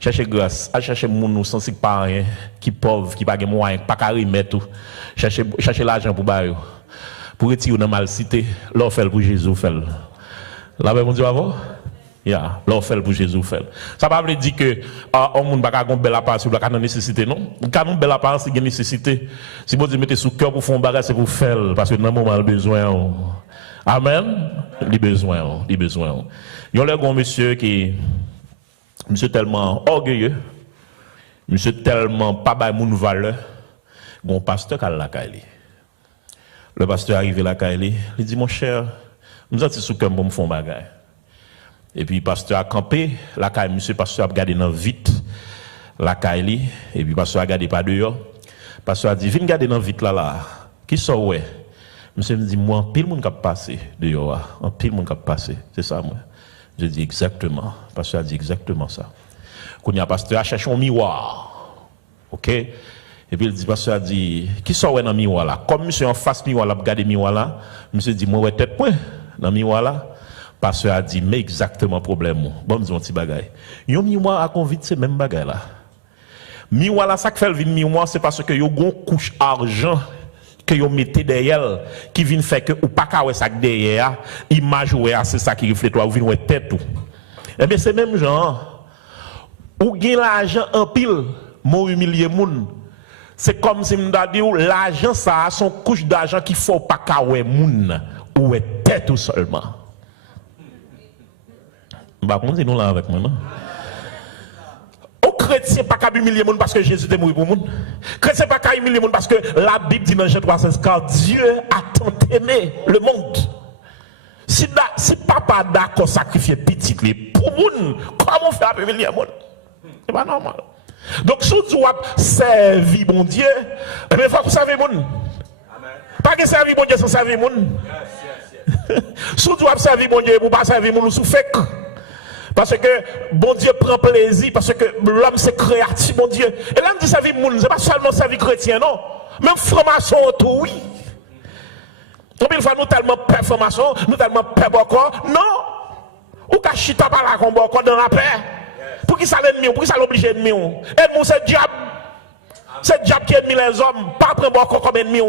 Chercher grâce, à chercher moun sans pas rien, qui pauvre, qui pas de moyens, pas qu'à remettre tout. Chercher l'argent pour bailler. Pour retirer dans mal cité, l'on fait pour Jésus fait. Là mon Dieu avant. Ya, l'on fait pour Jésus fait. Ça pas veut dire que on moun pas gon belle apparence, ou pas nécessité non. Quand on belle apparence, c'est une nécessité. Si vous mettez sous cœur pour faire un bagage, c'est pour faire parce que dans moment le besoin. Amen. Les besoins, les besoins. Il y a un grand monsieur qui monsieur tellement orgueilleux, monsieur tellement pas de moun valeur, bon pasteur qui a la caille. Le pasteur arrive à la caille, il dit mon cher, nous sommes sous cœur pour me faire bagay. Et puis le pasteur a campé, la caille, monsieur pasteur a regardé dans vite la caille, et puis le pasteur a regardé pas dehors. Le pasteur a dit viens regarder dans vite là. Qui sort ouais? Monsieur me dit moi pile monde qui a passé dehors, en pile monde qui a passé, c'est ça moi. Je dis exactement. Le pasteur a dit exactement ça. Quand il y a un pasteur a cherché un miroir. OK? Et puis le pasteur a dit, qui sort dans le miroir là? Comme monsieur en face du miroir là, regarde le miroir là, monsieur dit, moi, ouais, tête point dans le miroir là. Le pasteur a dit, mais exactement problème. Bon, disons un petit bagay. Un miroir a convite, c'est même bagay là. Miroir là, ça qui fait le miroir, c'est parce que y a une couche argent que vous mettez derrière, qui vient faire que ou pas qu'à ça derrière, image ou c'est ça qui reflète ou vient tête tout. Eh bien c'est même genre, ou gain l'argent en pile, mon humilier moun. C'est comme si m'da dit l'argent ça a son couche d'argent qu'il faut pas qu'à moun ou tête tout seulement. Bah comment nous là avec moi non? Chrétien pas qu'à humilier les gens parce que Jésus est mort pour les gens. Chrétien pas qu'à humilier les gens parce que la Bible dit dans Jean 3,16 car Dieu a tant aimé le monde. Si papa d'accord sacrifier petit pour les gens, comment faire humilier les gens? C'est pas normal. Donc si tu as servi bon Dieu, il faut que vous servir les gens. Pas que servir bon Dieu sans servir les gens. Si tu as servi bon Dieu, vous ne pas servir les gens sous fake. Parce que bon Dieu prend plaisir, parce que l'homme c'est créatif, bon Dieu. Et là, on dit sa vie moun, c'est pas seulement sa vie chrétienne, non. Même formation autour, oui. Donc, il faut nous tellement peur formation, nous tellement peur encore. Non. Ou qu'à chita par là, qu'on encore dans la paix. Pour qui ça l'ennemi, pour qui ça l'oblige l'ennemi. Et c'est le diable. C'est le diable qui ennemi les hommes, pas prendre encore comme ennemi.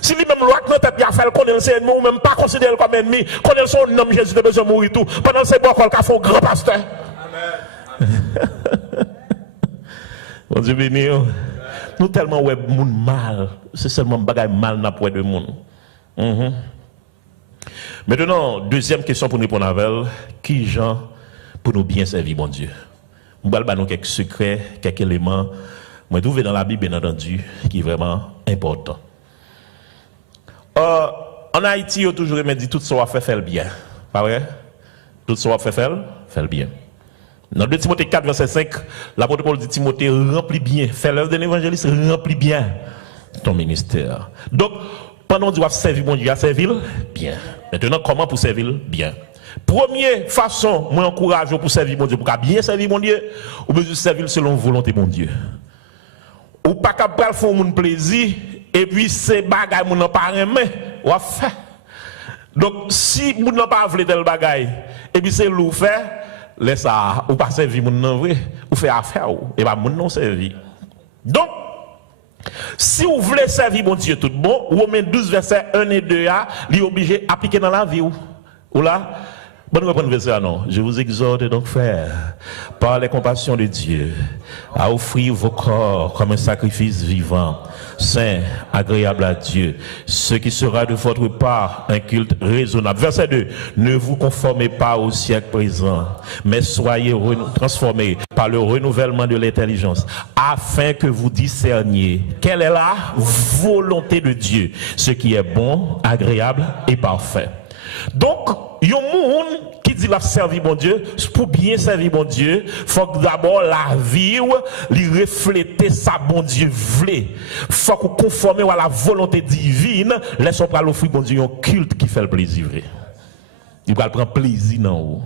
Si lui-même loi que notre tête a fait connaître ses ennemis ou même pas considérer comme ennemi, connaître son nom Jésus de besoin de mourir tout. Pendant que c'est bon qu'on a fait un grand pasteur. Amen. Bon Dieu béni. Nous tellement ouais moun mal, c'est seulement bagay mal n'a pour de monde. Maintenant, deuxième question pour nous répondre avec, qui gens pour nous bien servir mon Dieu. On va nous quelques secrets, quelques éléments. Moi, trouvé dans la Bible, bien entendu, qui est vraiment important. En Haïti, il y a toujours dit tout ce qu'on fait le bien. Pas vrai? Tout ce qu'on fait le bien. Dans 2 Timothée 4, verset 5, l'apôtre Paul dit Timothée, remplis bien, fais l'œuvre d'un évangéliste, remplis bien ton ministère. Donc, pendant que tu vas servir mon Dieu, à servir bien. Maintenant, comment pour servir bien? Première façon, moi, encourage pour servir mon Dieu, pour bien servir mon Dieu, ou besoin servir selon volonté mon Dieu. Ou pas capable faire mon plaisir et puis c'est bagaille mon pas aimer ou faire Donc, si vous n'avez pas voulu tel bagaille, et puis c'est l'ou fait, laisse ça, ou pas servir mon nom vrai, ou fait affaire, et pas mon nom servi. Donc, si vous voulez servir mon Dieu tout bon, Romains 12, verset 1 et 2, il est obligé d'appliquer dans la vie. Ou là, bonne reprendre verset non. Je vous exhorte donc, frères, par les compassions de Dieu, à offrir vos corps comme un sacrifice vivant, saint, agréable à Dieu, ce qui sera de votre part un culte raisonnable. Verset 2. Ne vous conformez pas au siècle présent, mais soyez transformés par le renouvellement de l'intelligence, afin que vous discerniez quelle est la volonté de Dieu, ce qui est bon, agréable et parfait. Donc, il y a un monde qui dit la servir bon Dieu, pour bien servir bon Dieu, il faut que d'abord la vie, lui refléter sa bon Dieu voulait. Il faut qu'on conforme à la volonté divine, laissons pas l'offrir bon Dieu un culte qui fait le plaisir. Il va prendre plaisir dans vous.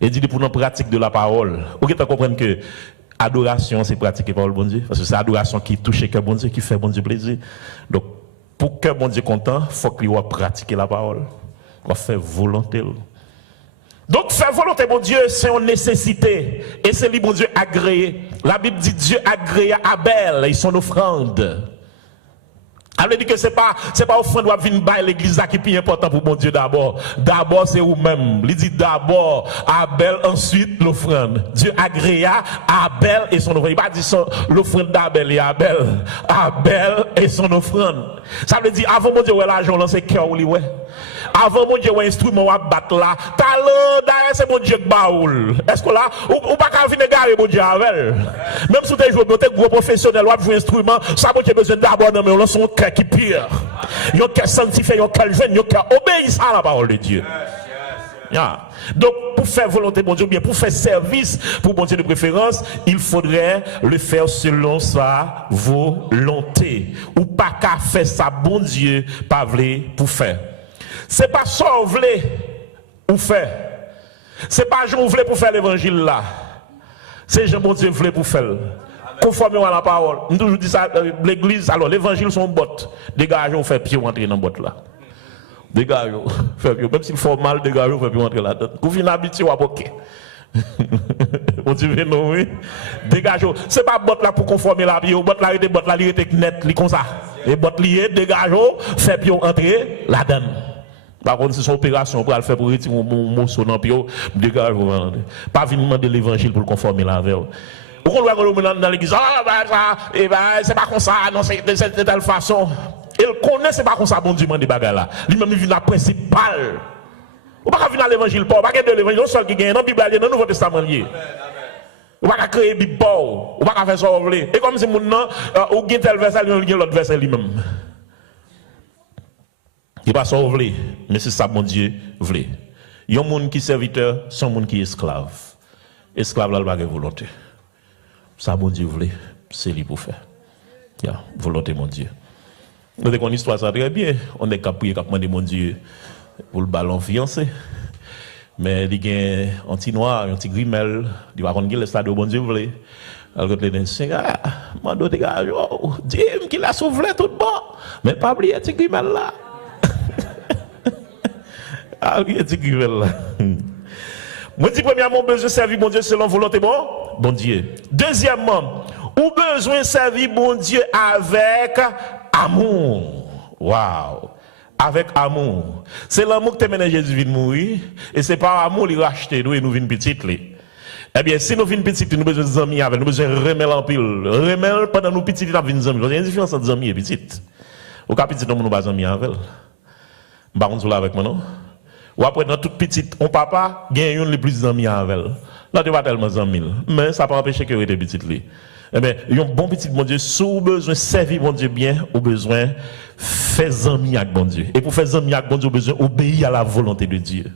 Et dit pour la pratique de la parole. Vous comprenez que adoration c'est pratiquer la parole bon Dieu, parce que c'est adoration qui touche le cœur bon Dieu, qui fait bon Dieu plaisir. Donc pour que bon Dieu content, il faut qu'il pratiquer la parole. On va faire volonté. Donc faire volonté bon Dieu, c'est une nécessité. Et c'est lui bon Dieu agréé. La Bible dit Dieu agréé Abel et son offrande. Elle veut dire que c'est pas offrande ou venir bailler l'église qui est plus important pour bon Dieu d'abord. D'abord c'est vous-même. Il dit d'abord Abel, ensuite l'offrande. Dieu agréa Abel et son offrande. Il pas dit l'offrande d'Abel et Abel. Abel et son offrande. Ça veut dire avant mon Dieu ouais l'argent là c'est cœur ou ouais. Avant mon Dieu ouais instrument à battre là. Talent d'ailleurs c'est mon Dieu baoul. Est-ce que là ou pas qu'à venir garer mon Dieu avec. Même si tu joues gros professionnel ou jouer instrument, ça mon Dieu besoin d'abord non mais on son qui pire. Yon cœur sanctifié, yon cœur jeune, yon cœur obéissant à la parole de Dieu. Yeah. Donc, pour faire volonté de mon Dieu, bien pour faire service pour mon Dieu de préférence, il faudrait le faire selon sa volonté. Ou pas qu'à faire ça, bon Dieu, pas vle pour faire. C'est pas ça on voulait ou faire. C'est pas Jean voulait pour faire l'évangile là. C'est Jean bon Dieu voulait pour faire. Conformément à la parole. Nous toujours dit ça, l'église, alors l'évangile sont bottes. Dégagez, on fait pied rentrer dans la botte là. Dégagez, fait pied. Même s'il faut mal, dégagez, on fait pied rentrer là-dedans. Vous finissez habitué à boquer. On dit, non, oui. Dégagez. C'est pas botte là pour conformer la vie. Botte là, il était net, il comme ça. Et botte liée, dégagez, fait pied rentrer là-dedans. Par contre, c'est son opération pour le faire pour retirer mon morceau dans le pied, dégagez. Pas venir demander l'évangile pour le conformer la vie. Pourquoi on va dans l'église, c'est pas comme ça, non, c'est de telle façon. Il connaît, c'est pas comme ça, bon Dieu, des bagages là. Lui-même, il vient à la principale. On ne va pas venir à l'évangile, pas de l'évangile, non seul qui gagne, dans la Bible, dans le Nouveau Testament. On ne va pas créer la Bible, on ne va pas faire ça, et comme si mon nom, ou gagne tel verset, il gagne l'autre verset lui-même. Il va ça, mais c'est ça, bon Dieu, voulait. Il y a un monde qui est serviteur, c'est un monde qui est esclave. Esclave, là, il va volonté. Ça, bon Dieu voulait, c'est lui pour faire. Yeah, volonté, mon Dieu. Nous avons une histoire, ça très bien. On est capable de demander, mon Dieu, pour le ballon fiancé. Mais il y a un petit noir, un petit grimel, il va rendre le stade où bon Dieu voulait. Alors que les gens disent, mon Dieu, Dieu qui l'a soufflé tout bon. Mais pas oublier un petit grimel là. Ah oui, un petit grimel là. Moi, je dis premièrement, besoin de servir mon Dieu selon volonté, bon Dieu. Deuxièmement, ou besoin de servir mon Dieu avec amour. Waouh! Avec amour. C'est l'amour que tu Jésus vient mourir, et c'est par amour qu'il racheté nous et nous venons petite. Eh bien, si nous venons petite, nous avons besoin d'amis avec, nous avons besoin de remettre en pile. Remettre pendant nous petites, nous avons besoin d'amis. Il y a une différence entre amis et petites. Au cas petit, nous n'avons pas d'amis avec. Par contre, là avec moi, non? Ou après, dans toute petite, on papa, gagne une les plus d'amis avec. Là, tu vas tellement d'amis. Mais ça ne peut pas empêcher que tu aies petite. Eh bien, il y a un bon petit bon Dieu, si vous besoin de servir bon Dieu bien, ou besoin de faire amis avec bon Dieu. Et pour faire amis avec bon Dieu, vous besoin d'obéir à la volonté de Dieu.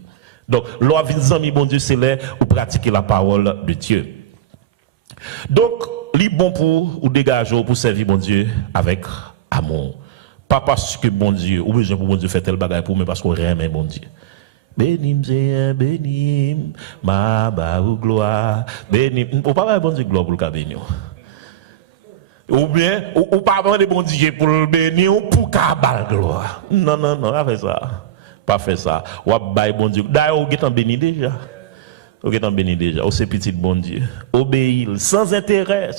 Donc, l'on vient amis bon Dieu, c'est là où pratiquer la parole de Dieu. Donc, li bon pour ou dégager pour servir bon Dieu avec amour. Pas parce que bon Dieu, ou besoin pour bon Dieu faire tel bagage pour, mais parce qu'on aime bon Dieu. Bénim, Seigneur, bénim, ma ba ou gloire, bénim. Ou pas bon Dieu gloire pour le bénir. Ou bien, ou pas de bon Dieu pour le bénir ou pour qu'à gloire. Non, avec ça. Pas faire ça. Ou bail bon Dieu. D'ailleurs, vous êtes béni déjà. Vous êtes béni déjà. Vous c'est petit bon Dieu. Obéir sans intérêt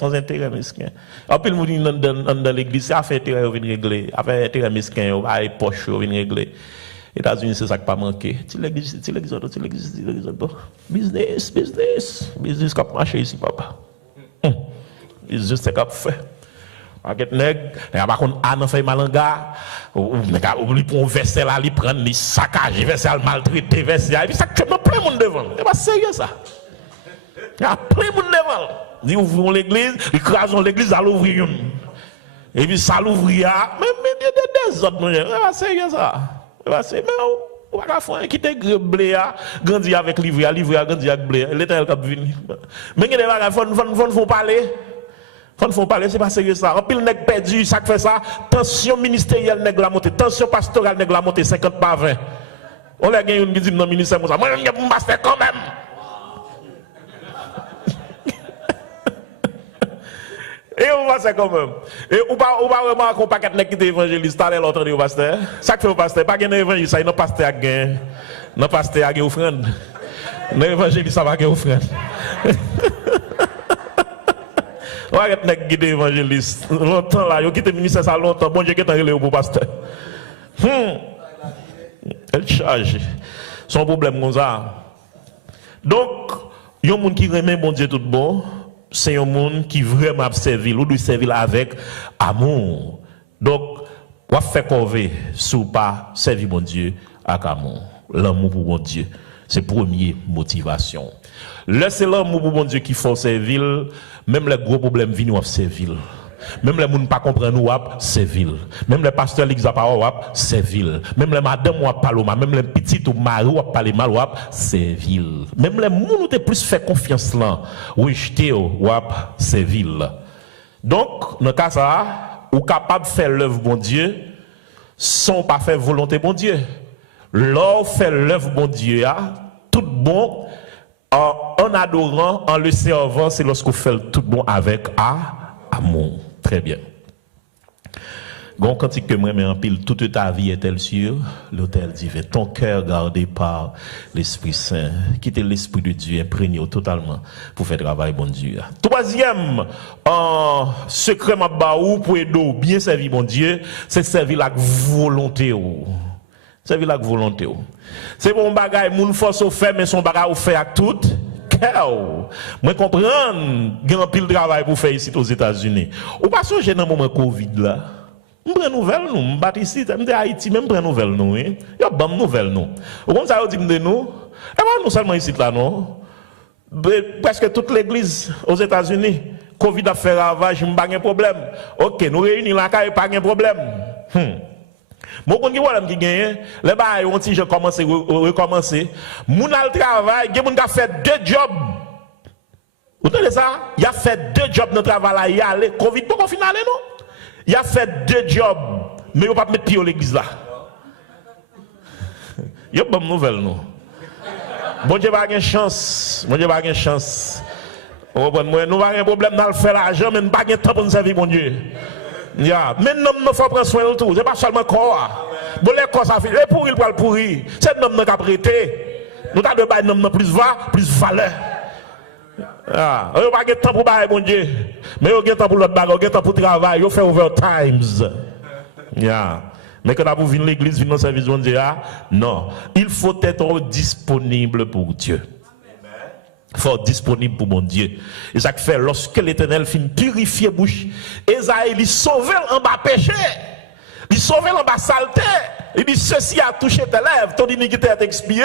mesquin. En plus, vous dites dans l'église, ça fait intérêt, vous venez régler. Après intérêt mesquin, vous avez poche, vous venez régler. États-Unis, c'est ça qui pas manqué. L'église, business qui a marché ici, papa. Business, c'est qu'on fait. Avec nèg, par contre, Anne fait malanga, ou lui prend verset là, lui prend, lui saccage, verset maltraité, verset, et puis ça tue plein de monde devant. C'est pas sérieux ça. Il y a plein de monde devant. Ils ouvrent l'église, ils écrasent l'église à l'ouvrir. Et puis ça l'ouvre, mais des autres, c'est pas sérieux ça. C'est pas sérieux, mais on va faire quitter blé, grandir avec livre, grandir avec blé, l'éternel qui vient. Mais il y a des gens qui font parler. Quand il faut parler, c'est pas sérieux ça. En pile nèg perdu, ça fait ça. Tension ministérielle nèg la montée, tension pastorale nèg la montée 50 par 20. On l'a gagné une qui dit dans le ministère moi je vais me passer quand même. Et on va passer quand même. Et on va vraiment qu'on paquet nèg qui est évangéliste, allez l'entendre au pasteur. Ça fait au pasteur, pas gagner évangéliste, ça non pasteur a gagné. Non pasteur a gagné offrande. Non évangéliste ça va gagner offrande. On va être guidé évangéliste. Longtemps là, yo quitté ministère ça longtemps. Bon Dieu qui est relé pour pasteur. Elle charge. Son problème comme ça. Donc, il y a un monde qui remet bon Dieu tout bon, c'est un monde qui vraiment servi, ou doit servir avec amour. Donc, on va faire corvée sous pas servir bon Dieu avec amour. L'amour pour bon Dieu, c'est première motivation. Là, c'est l'amour pour bon Dieu qui faut servir. Même les gros problèmes viennent à servir. Même les gens ne pas comprendre nous servir. Même les pasteurs qui n'ont pas servir. Même les madames ou parler mal, même les petits ou mari ou parler mal ou servir. Même les gens qui ont plus fait confiance là, ou jeter ou servir. Donc, dans le cas ça, ou capable de faire l'œuvre bon Dieu sans pas faire volonté bon Dieu. L'or fait l'œuvre bon Dieu, tout bon. En adorant, en le servant, c'est lorsqu'on fait tout bon avec amour. Très bien. Gon cantique que moi, mais en pile, toute ta vie est-elle sûre? L'autel divin. Ton cœur gardé par l'Esprit Saint. Quittez l'Esprit de Dieu, imprégné totalement pour faire travail bon Dieu. Troisième, secret ma baou pour aider bien servir bon Dieu, c'est servir la volonté. Servir la volonté. C'est bon bagay, moun force au fait, mais son bagay au fait à tout. Moi comprendre, il y a un pile de travail pour faire ici aux États-Unis. Ou pas songer dans le moment Covid là. Je prends nouvelle nous, je bats ici, je suis Haïti, même prends nouvelle nous. Il y a bonne nouvelle nous. Ou comme ça, on dit de nous, et pas nous seulement ici là non. Presque toute l'église aux États-Unis, Covid a fait ravage, pas de problème. OK, nous réunissons là, pas de problème. Mon kon ki wala qui gagne, les bail on ti je recommencer. Moun al travail, gen moun ka fait deux jobs. Vous entendez ça? Il a fait deux jobs dans travail là, il aller Covid pas final non. Il a fait deux jobs, mais il pas mettre pied à l'église là. Il y a bonne nouvelle non. Bon Dieu pas gain chance, bon Dieu pas gain chance. Nous pas un problème dans le faire l'argent, mais pas gain temps pour nous servir bon Dieu. Yeah. Mais nous ne faut prendre soin de tout. Ce n'est pas seulement corps. Bon, les corps, ça fait. Et pour il va le pourrir. C'est nous qui avons prêté. Nous avons de nous plus valeur. Ah. Nous n'avons pas de temps pour bailler, mon Dieu. Mais nous avons temps pour l'autre bagarre, nous avons temps pour travailler, nous faisons overtimes. Yeah. Mais quand vous venez à l'église, venez dans le service de Dieu, non. Il faut être disponible pour Dieu. Fort disponible pour mon Dieu. Et ça fait lorsque l'Éternel finit purifier bouche, Esaïe il sauve en bas péché, il sauve en bas saleté. Il dit ceci a touché tes lèvres, ton iniquité est expiée.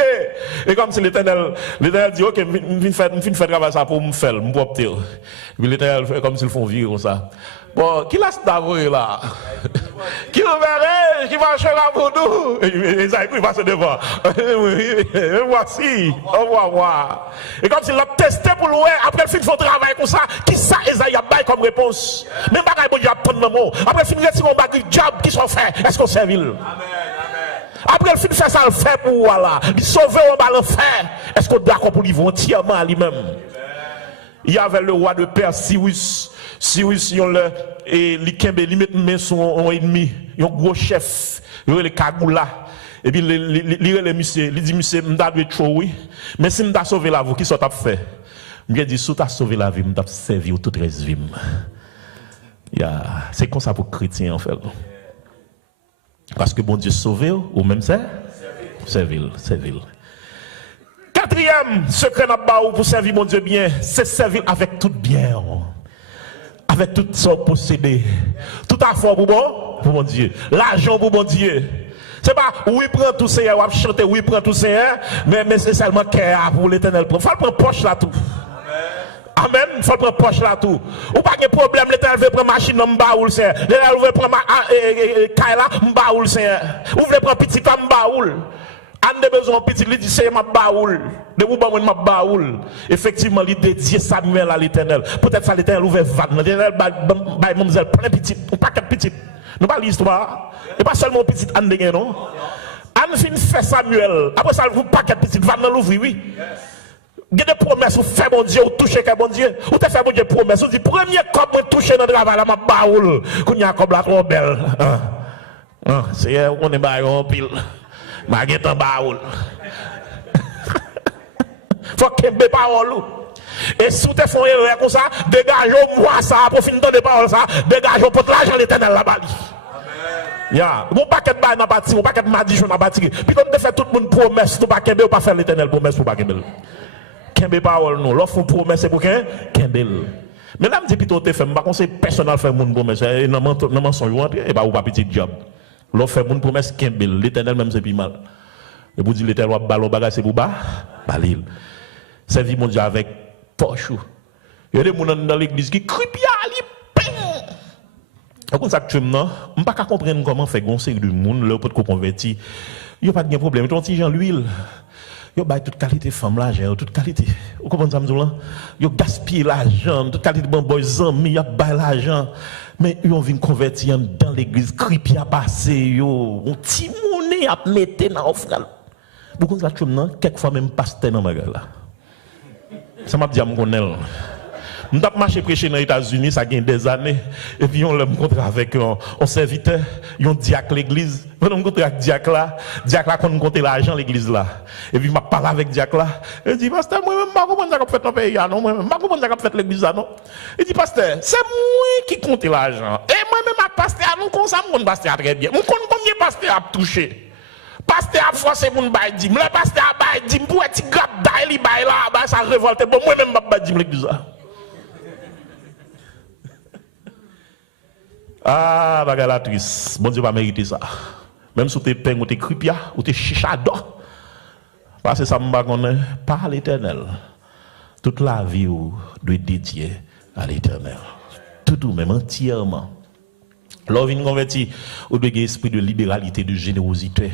Et comme si l'Éternel dit OK, je vais faire travail ça pour me faire, me opter. Puis l'Éternel fait comme s'ils font vivre comme ça. Bon, qui l'a d'avouer là? Qui nous verrait, qui marchera pour nous? Esaïe il passe devant. Voici, on va voir. Et comme s'il l'a testé pour louer, après il faut travailler pour ça. Qui ça Esaïe a bail comme réponse? Même bagaille bon Dieu a prendre le mot. Après il reste mon bagage job qui sont faits. Est-ce qu'on servit? Amen. Après le film fait ça le fait pour voilà. Il sauver on va le faire. Est-ce qu'on est d'accord pour lui entièrement à lui-même? Il y avait le roi de Perse Cyrus. Cyrus et l'Ikembe lui met son ennemi, un gros chef, le Kagoula. Et puis, il dit, monsieur, m'da dû trop, oui. Mais si m'da sauvé la vie, qui soit fait? M'da dit, si t'as sauvé la vie, m'da servi au tout reste vie. C'est comme ça pour les chrétiens, en fait. Parce que bon Dieu sauvé, ou même c'est? Servir. Quatrième secret pour servir mon Dieu bien, c'est servir avec tout bien. Avec tout son possédé. Tout à fait pour mon Dieu. L'argent pour mon Dieu. C'est pas oui prend tout Seigneur, on chanter oui prend tout Seigneur, mais c'est seulement cœur pour l'Éternel. Faut prendre poche là tout. Amen, faut prendre poche là tout. Ou pas de problème, l'Éternel veut prendre machine en baoul Seigneur. L'Éternel veut prendre kaila en baoul Seigneur. Ou veut prendre petit en baoul. On a besoin de petit, il dit c'est ma baoul. De vous ma baoul. Effectivement, il dédié Samuel à l'Éternel. Peut-être ça l'Éternel ouvert vanne. L'Éternel baille mademoiselle plein petit, ou pas quatre petites. Nous pas l'histoire. Et pas seulement petit Anne de non. Anne fin fait Samuel. Après ça vous pas quatre petites vanne dans l'ouvrir oui. Il y a des promesses, vous faites mon Dieu, vous touchez mon Dieu, vous te faites mon Dieu promesse, vous dites premier comme vous touchez dans le travail, ma baoul, qu'on y a comme la trop belle. C'est on est baillé en pile. Maguette en baoul. Faut qu'il y ait des paroles. Et si vous te faites erreur comme ça, dégagez moi ça, pour finir de paroles ça, dégagez pour l'argent l'éternel là-bas. Ya, mon paquet de bail n'a pas tiré, mon paquet de madichon n'a pas tiré. Puis comme te fait tout le monde promesse, tu pas kembe ou pas faire l'éternel promesse pour pas kembe. Kembe parole non, l'offre promesse c'est pour kembe. Mais là me dit plutôt te fait, pas conseil personnel faire mon promesse, non mensonge et pas ou pas petit job. L'on fait mon promesse Kembel, l'éternel même c'est plus mal. Et vous dites l'éternel va ballon bagage c'est pour balil. Servir mon Dieu avec poche. Il y a des gens dans l'église qui crient ali ping. Comme ça que tu m'as, on pas comprendre comment faire goncer de monde là pour te convertir. Il y a pas de problème, ton petit Jean l'huile. Il y a toute qualité femme l'argent, toute qualité. Vous comprenez ça m'dou là? Il y a gaspiller l'argent, toute qualité bon boy amis, il y a bail l'argent. Mais ils ont vient convertir dans l'église, cripi à passer, yo, on timoné à mettre dans l'offrande. Beaucoup de ça, quelquefois même pasteur dans la là. Ça m'a dit à me connaître. Je suis marché prêcher dans les États-Unis, ça a des années. Et puis on l'a rencontré avec un serviteur, un diacre l'église. On l'a rencontré avec diacre là quand on comptait l'argent l'église là. Et puis je parlé avec diacre là. Il dit pasteur, moi-même, je ne comprends pas ce qu'on fait dans le pays, non, moi-même, je ne comprends pas ce qu'on fait l'église là, non. Il dit pasteur, c'est moi qui compte l'argent. Et moi-même, pasteur, nous connaissons pasteur très bien. Nous connaissons combien pasteur a touché. Pasteur a forcé mon bail dim. Le pasteur a bail dim pour être grave d'ail bail là, ça révolte. Bon, moi-même, je bail dim l'église là. Ah, bagarre la triste. Bon Dieu va mériter ça. Même si tu es peine ou tu es cripia ou tu es chichado. Parce que ça me connaît par l'Éternel. Toute la vie doit être dédiée à l'Éternel. Tout même entièrement. Lorsque vous converti, vous devez avoir un esprit de libéralité, de générosité.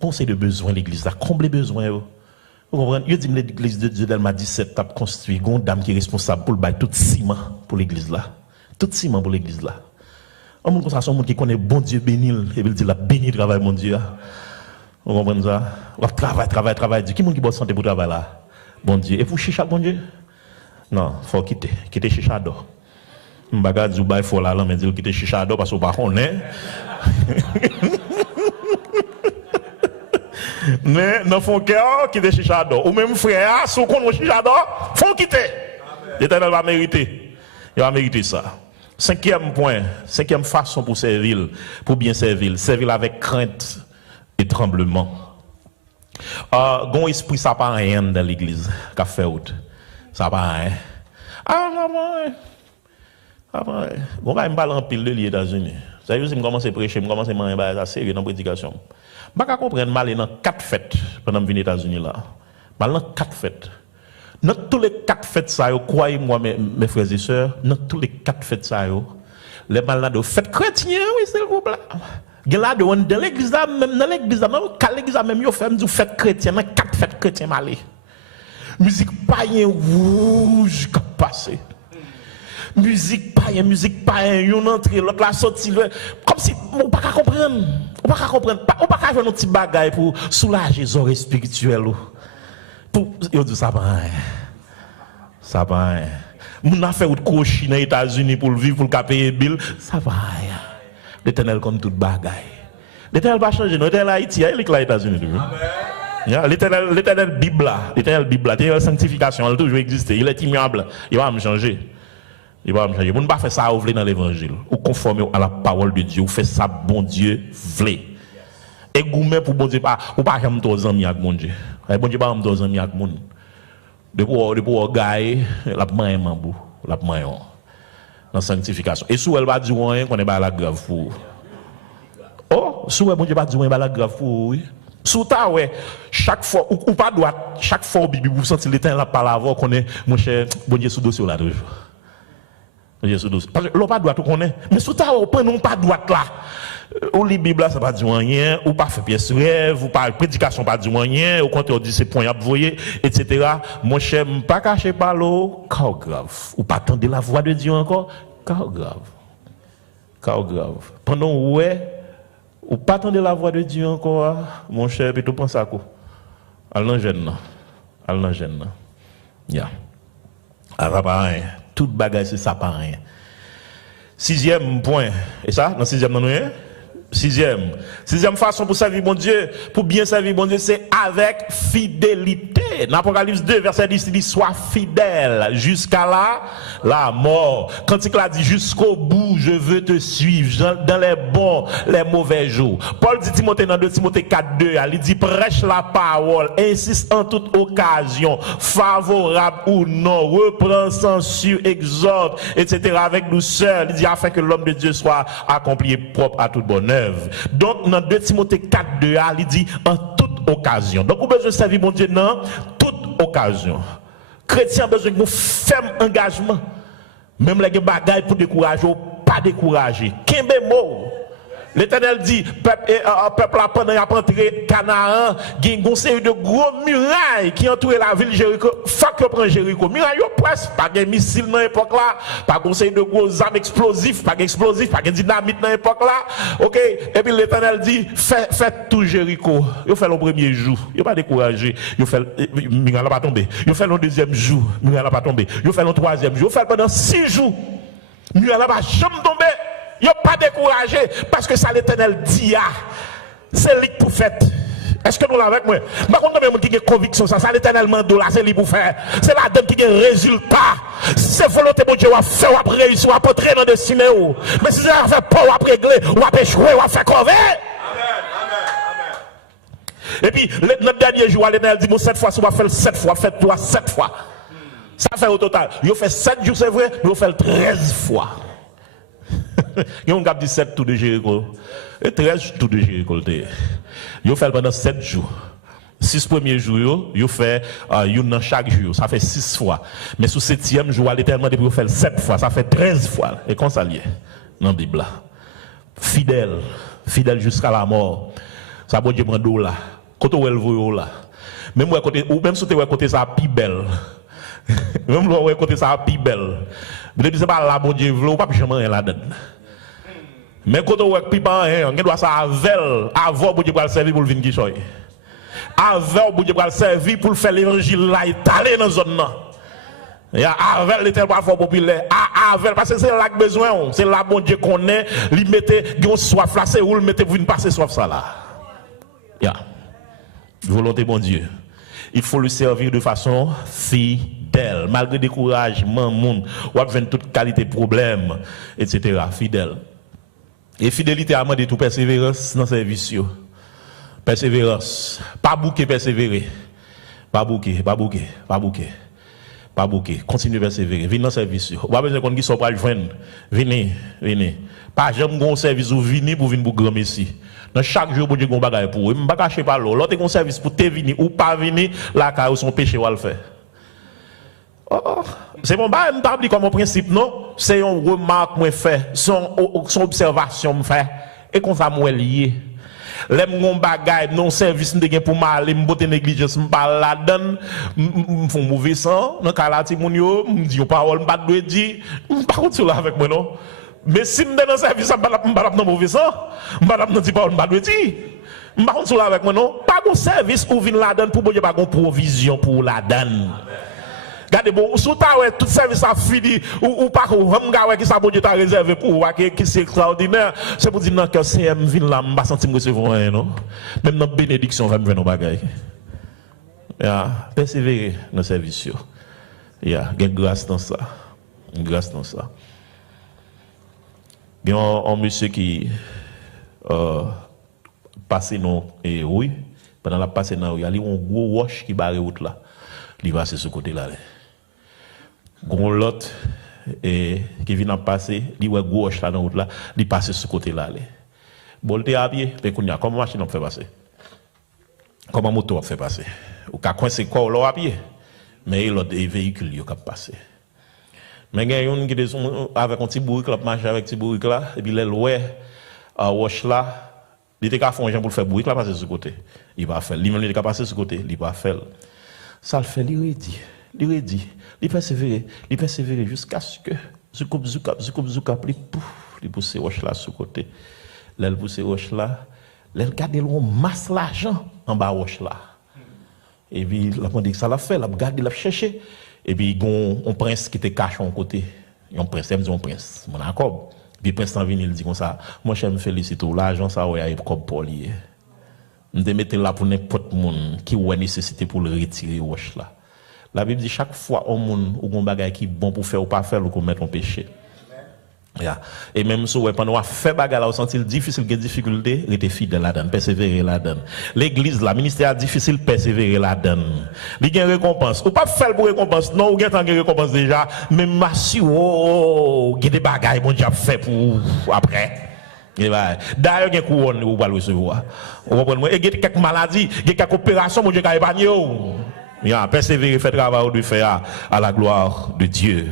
Conseil de besoin l'église, combler besoin. Vous comprenez? Je dis que l'église de Dieu d'Alma 17 a construit une dame qui est responsable pour le bail tout ciment pour l'église là. Tout ciment pour l'église là. Un monde comme ça, c'est un monde qui connaît bon Dieu béni, et il dit la béni travail mon Dieu. Vous comprenez ça? Travail. Qui est qui boit santé pour travail là? Bon Dieu. Et pour chicha bon Dieu? Non, il faut quitter chicha d'or. Je ne vais pas dire qu'il faut la langue, mais dire quitter chicha d'or parce qu'on ne connaît pas. Mais dans son cœur, quitter chicha d'or. Ou même frère, si on connaît chicha d'or, il faut quitter. L'Éternel va mériter. Il va mériter ça. Cinquième point, cinquième façon pour servir, pour bien servir avec crainte et tremblement. Gon esprit ça pas rien dans l'église, qu'a fait autre. Ça pas rien. Bon va me parler en pile de les États-Unis. Ça veut dire que je commence à prêcher, je commence à manger ça sérieux dans la prédication. Je ne comprendre mal dans 4 fêtes pendant que je viens aux États-Unis là. Mal dans 4 fêtes. Dans tous les 4 fêtes, ça, croyez-moi, mes frères et sœurs, dans tous les 4 fêtes, ça, les malades, fêtes chrétiennes, oui, c'est le problème. Dans l'église, même dans l'église, même quand l'église, même, ils font des fêtes chrétiennes, 4 fêtes chrétiennes, malé. Musique païen rouge, qui passe. Musique païen, une entrée, l'autre la sortie, comme si, on ne peut pas comprendre. On ne peut pas comprendre. On ne peut pas faire un petit bagage pour soulager les oreilles spirituelles. Yo dit ça va. Ça va. Mon affaire ou de cocher dans les États-Unis pour vivre pour le payer bill, ça va. L'Éternel comme toute bagaille. L'Éternel va changer. L'Éternel Haïti, il est là aux États-Unis. L'éternel Bible, l'éternel sanctification, elle a toujours existé. Il est immuable. Il va me changer. Il va me changer. Vous ne pouvez pas faire ça dans l'évangile. Ou conformer à la parole de Dieu. Ou faire ça, bon Dieu, voulez. Et gourmet pour bon Dieu, ou pas jamais deux amis avec mon Dieu. Bon Dieu, pas deux amis avec mon Dieu. Depuis gagner, la main mambou, la main dans sanctification. Et sous elle va dire rien qu'on est pas la grave pour. Oh, sous elle bon Dieu pas dire rien la grave pour oui. Sous ta ouais, chaque fois ou pas droite, chaque fois au bibi vous sentez l'éteint la parole avant qu'on est mon cher bon Dieu sous dossier là toujours. Bon Dieu sous dossier. Parce que l'on pas droite qu'on est, mais sous ta on non pas droite là. Ou les Bible ça pas dire rien, ou pas faire pièce rêve, ou pas prédication pas dire rien, ou quand on dit c'est point à voyer, etc. Mon cher, pas cacher par l'eau, cas grave. Ou pas attendre la voix de Dieu encore, cas grave. Cas grave. Pendant ouais, ou pas attendre la voix de Dieu encore, mon cher, puis tout pense à quoi? Allons jeune, allons jeune. Ya. Alors pas rien. Toute bagage c'est ça pas rien. Sixième point, et ça, dans sixième non rien? Sixième façon pour servir mon Dieu, pour bien servir mon Dieu, c'est avec fidélité. Dans Apocalypse 2, verset 10, il dit, sois fidèle jusqu'à la mort. Quand il a dit, jusqu'au bout, je veux te suivre, dans les bons, les mauvais jours. Paul dit Timothée dans 2 Timothée 4, 2, il dit, prêche la parole, insiste en toute occasion, favorable ou non, reprend, censure, exhorte, etc. avec douceur. Il dit, afin que l'homme de Dieu soit accompli et propre à toute bonne œuvre. Donc, dans 2 Timothée 4, 2, il dit en toute occasion. Donc, vous avez besoin de servir mon Dieu dans toute occasion. Chrétien a besoin de ferme engagement. Même les bagailles pour décourager, pas décourager. Qu'est-ce mot? L'Éternel dit, peuple là, pendant qu'il a entré Canaan, il y a une série de gros murailles qui entourent la ville de Jéricho. Faut que prenne Jéricho. Murailles presque, pas de missiles dans l'époque là, pas de série de gros armes explosifs, pas d'explosifs, pas de dynamite dans l'époque là. Ok? Et puis l'Éternel dit, faites tout Jéricho. Il fait le premier jour. Il n'a pas découragé. Il fait, muraille n'a pas tombé. Il fait le deuxième jour. Muraille n'a pas tombé. Il fait le troisième jour. Il fait pendant 6 jours. Muraille n'a pas jamais tombé. Il n'a pas découragé parce que ça l'Éternel dit, c'est lui pour faire. Est-ce que nous l'avons avec moi? Par contre, nous avons une conviction, ça l'Éternel mande là, c'est lui pour faire. C'est la donne qui a un résultat. C'est volonté de Dieu, on va faire, on va réussir, on va entrer dans le destinée. Mais si ça fait pas, on va régler, on va échouer, on va faire crever. Et puis, notre dernier jour, l'Éternel dit, 7 fois, on va faire 7 fois, faites-toi 7 fois. Ça fait au total. Il fait 7 jours, c'est vrai, mais il fait 13 fois. Il y a un 17 tours de Jéricho et 13 tours de Jéricho. Il fait pendant 7 jours. 6 premiers jours, il fait une chaque jour. Ça fait 6 fois. Mais sur 7e jour, l'Éternel dit qu'il fait 7 fois. Ça fait 13 fois. Et qu'on s'allie dans la Bible. Fidèle. Fidèle jusqu'à la mort. Ça bon Dieu prend d'eau là. Quand on voit là. Même si tu es côté ça plus belle. Même si tu es côté ça plus belle. Vous dites, c'est pas là, bon Dieu, vous pas jamais la donne. Mais quand on voit que on doit ça avant, bon Dieu, pour le servir pour le venir qui choye. Avant, bon Dieu, pour le servir pour faire l'évangile là, étaler dans la zone là. Avant, l'éternel parfois populaire. Avant, parce que c'est là que besoin, c'est là, bon Dieu, qu'on est, lui mettez, une soif là, c'est où le mettez pour venir passer soif ça là. Volonté, bon Dieu. Il faut le servir de façon fidèle, malgré découragement, monde, ou avec toute qualité problème, etc. Fidèle. Et fidélité a demandé toute persévérance dans le service. Persévérance. Pas bouquer, persévérer. Pas bouquer. Continuez à persévérer. Venez dans le service. Ou pas besoin qu'on qui soit pas le joindre. Venez. Pas jamais bon service ou venir pour venir pour grand messie. Dans chaque jour, bon Dieu, on bagaille pour eux. Je ne vais pas cacher par l'eau. L'autre service pour te venir ou pas venir, là, car son péché va le faire. C'est bon, je ne pas comme un principe, non? C'est une remarque que je fais, son observation que je fais. Et qu'on va me lier. Les gens bagaille, non service pour m'aller, me botter négligence, me parle la donne, me font mauvais sang. Dans le cas là, me dit parole, me pas de dire, pas contre là avec moi, non? Mais si je suis dans le service, je ne vais pas dans mauvais sang. Je ne vais pas dire parole, je ne vais pas dire. Je ne vais pas contre avec moi, non? Pas de service où vient la donne pour que pas de provision pour la donne. Regardez, bon, sous ta ouais, tout service a fini, ou pas qu'on va qui ça bon Dieu t'a réservé pour ou qui c'est extraordinaire. C'est pour dire non que c'est me vinn là, m'pas sentir me recevoir rien non. Même dans bénédiction va me venir nos bagages. Persévérer dans le service. Il y a grâce dans ça. Grâce dans ça. Il y a un monsieur qui passe non et oui, pendant la passe non, il y a un gros wash qui barre route là. Il passe ce côté là. Gros l'autre et qui vient passer, il voit gros wash là dans route là, il passe ce côté là. Bon, il est à pied, comment machine on fait passer? Comment moto on fait passer? Ou ka coincer quoi là à pied? Mais il y a des véhicules qui ont passé. Mais il y a une qui est avec un petit bourrique, qui marche avec un petit bourrique là, et puis il est wash là, il était qu'à faire un pour le faire bourrique là, passer sur ce côté. Il va faire. Lui-même, il est qu'à passer sur ce côté, il va faire. Ça le fait, il redit, il persévérer jusqu'à ce que, zoukap, il pousse wash là sur ce côté. Là, il pousse wash là, là, il garde le masse l'argent en bas wash là. Et puis, la dit que ça l'a fait, la garde, il l'a cherché. Et puis, il y a un prince qui était caché en côté. Un prince, il me dit un prince, mon accord. Puis, le prince en vient, il dit comme ça, moi, je me félicite, l'argent, ça, ouais, il y a comme pour lier. Je vais mettre là pour n'importe qui a nécessité pour le retirer, wash là. La Bible dit, chaque fois, un monde ou un bagage qui est bon pour faire ou pas faire, ou qu'on mette en péché. Yeah. Et même si on pendant fait bagarre on senti difficile que difficulté il était fidèle là-dedans persévérer là-dedans l'église la ministère difficile persévérer là-dedans il y a une récompense ou pas faire pour récompense non ou il y a une récompense déjà mais massu il y a des bagailles bon Dieu fait pour après d'ailleurs il y a une couronne ou pas le recevoir vous comprenez et il y a quelques maladies il y a quelques opérations mon Dieu qui épargné persévérer faire travail de faire à la gloire de Dieu.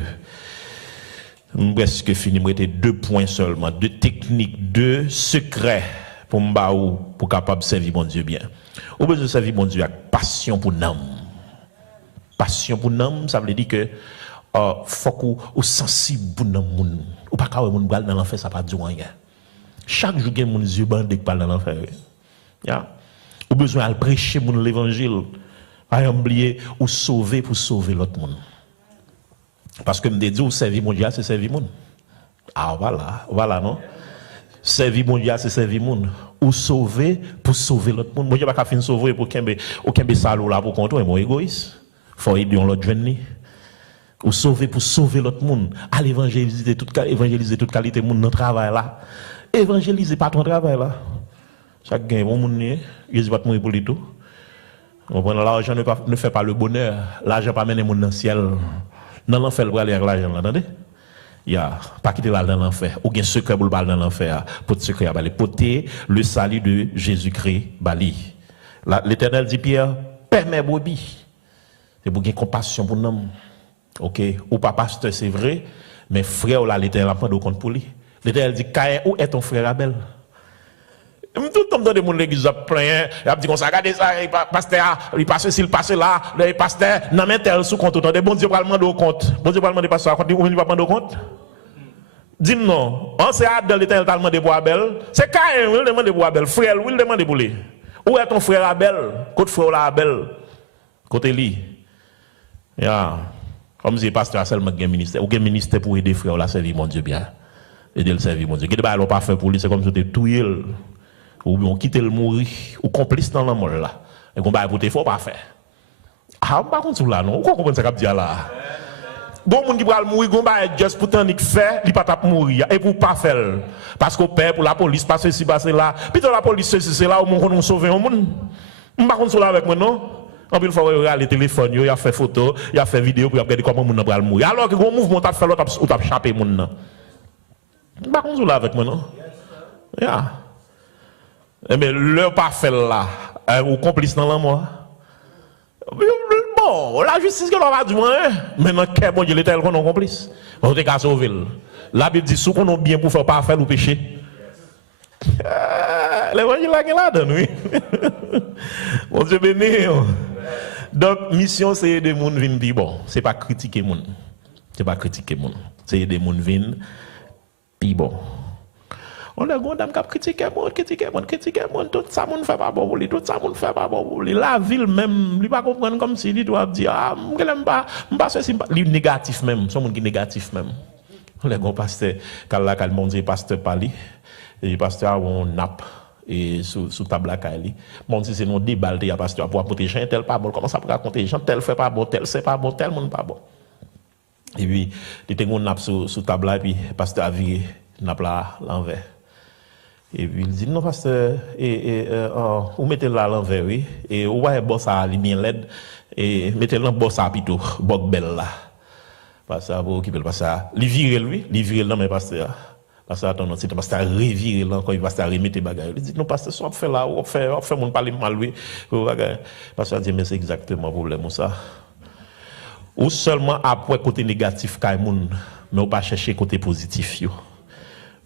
Presque fini, moi était 2 points seulement, 2 techniques, 2 secrets pour m'baou pour capable servir mon Dieu bien. Ou besoin de servir mon Dieu avec passion pour l'âme. Passion pour l'âme, ça veut dire que faut qu'on sensible pour l'âme. Ou pas quand on balle dans l'enfer ça pas dire rien. Chaque jour que mon Dieu bandé qui parle dans l'enfer. Ou besoin de prêcher mon l'évangile, à oublier ou sauver pour sauver l'autre monde. Parce que me dit ou servir mon Dieu c'est servir monde. Ah voilà non. Servir mon Dieu c'est servir monde. Ou sauver pour sauver l'autre monde. Mon Dieu pas fin sauver pour qu'un salaud là pour contre mon égoïste. Faut aider l'autre jeune. Ou sauver pour sauver l'autre monde. À évangéliser toute qualité monde dans travail là. Évangéliser pas ton travail là. Chaque gain bon monde Jésus va te mourir pour lui tout. L'argent ne fait pas le bonheur. L'argent pas mener monde dans le ciel. Dans l'enfer, le aller avec l'argent, attendez? Il y a pas quitter là dans l'enfer. Ou bien secret pour le bal dans l'enfer. Pour le secret à bali. Porter le salut de Jésus-Christ bali. L'Éternel dit Pierre, permets brebis. C'est pour gagner compassion pour nous. Ok? Ou pas pasteur, c'est vrai. Mais frère, là, l'Éternel a prendre compte pour lui. L'Éternel dit, Caïn, où est ton frère Abel? Tout le temps dans les l'église a plein, il a dit comme ça, regardez ça, pasteur, il passe ici, il passe là, le pasteur, non mais tel sous compte, bon Dieu va demander au compte. Bon Dieu va demander pasteur, ou il va demander au compte? Dis-moi non, on sait Abel, l'Éternel t'a demandé pour Abel, c'est Caïn, il demande pour Abel, frère, il demande pour lui. Où est ton frère Abel? Côté frère là Abel, côté lui. Comme si le pasteur a seulement un ministère, ou un ministère pour aider frère là, servir mon Dieu bien. Aider le servir mon Dieu. Qu'est-ce que pas fait pour lui, c'est comme si tu tout ou bien quitter le mourir ou complice dans la mort là et qu'on va pour faut pas faire par contre là non quoi comprendre ça qu'a dit là bon monde qui va mourir qu'on va juste pour tant que faire il pas t'a mourir et pour pas faire parce qu'au père pour la police passer ici passer là puis la police c'est là où on sauver un monde par contre là avec moi non en plus il faut regarder le téléphone il a fait photo il a fait vidéo pour regarder comment monde va mourir alors que gros mouvement t'a fait l'autre ou t'a échappé monde non par contre là avec moi non mais le pas fait là, ou complice dans la mort. Bon, la justice que l'on va dire, maintenant, quel bon Dieu l'Éternel qu'on est complice. On est qu'à sauver. La Bible dit, sous qu'on a bien pour faire pas faire ou pécher. L'évangile là, donne, oui. Bon Dieu béni. Donc, mission, c'est aider les gens à venir bon. C'est pas critiquer les gens. C'est pas critiquer les gens. C'est aider les gens à venir bon. On a gondam qui critiquer monde, tout ça monde fait pas bon pour lui, tout ça monde fait pas bon pour lui. La ville même, lui pas comprendre comme si il doit dire ah, m'aime pas ceci, lui négatif même, son monde qui négatif même. On a gon pasteur kala kal monde pasteur parler et pasteur on nappe et sous table la kali. Monde c'est non déballe ya pasteur pour apporter gens tel pas bon, comment ça pour raconter gens tel fait pas bon, tel c'est pas bon, tel monde pas bon. Et puis il était on nappe sous table là puis pasteur a viré nappe là l'envers. Et puis il dit non pasteur vous mettez là l'envers oui et vous voyez boss ça li bien laid et mettez là boss ça plutôt bok belle là. Pasteur pour occuper le pasteur li virer lui non mais pasteur attends c'est pasteur revirer là quand il pasteur remettre bagaille il dit non pasteur soit fait là on fait mon parler mal lui pasteur dit mais c'est exactement problème ça ou seulement après côté négatif kay moun mais on pas chercher côté positif yo.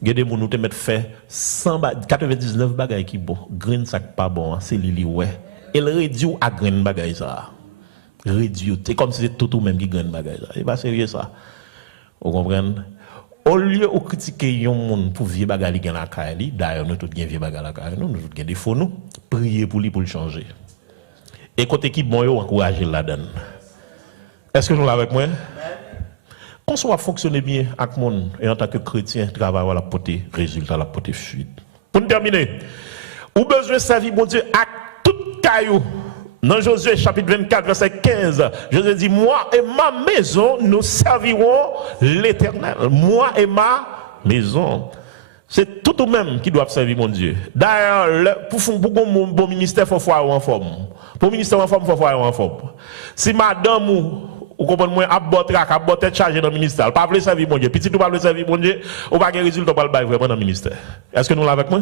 Gade moun nou te mettre fait 99 bagaille qui bon, grain ça pas bon, c'est li ouais. Elle réduit à grain bagaille ça. Réduit, c'est comme si c'était tout même qui grain bagaille ça. C'est pas sérieux ça. Vous comprenez? Au lieu de critiquer yon moun pour vieux bagaille li gen la caille li, d'ailleurs nous tout gen vieux bagaille la caille nous tout gen défaut nous, prier pour lui pour le changer. Et côté qui bon yo encourager la donne. Est-ce que nous avec moi? Qu'on soit fonctionner bien avec mon et en tant que chrétien, travailler la porter résultat, la porter fuite. Pour terminer, ou besoin de servir mon Dieu à tout caillou. Dans Josué chapitre 24 verset 15, Josué dit moi et ma maison nous servirons l'Éternel. Moi et ma maison. C'est tout ou même qui doit servir mon Dieu. D'ailleurs, pour un bon ministère, il faut faire en forme. Pour le ministère en forme, il faut faire en forme. Si madame ou comprenez moi a tête chargé dans le ministère pas veut servir mon Dieu petit tout pas veut servir mon Dieu ou pas gain résultat pas le bail vraiment dans le ministère est-ce que nous l'avons avec moi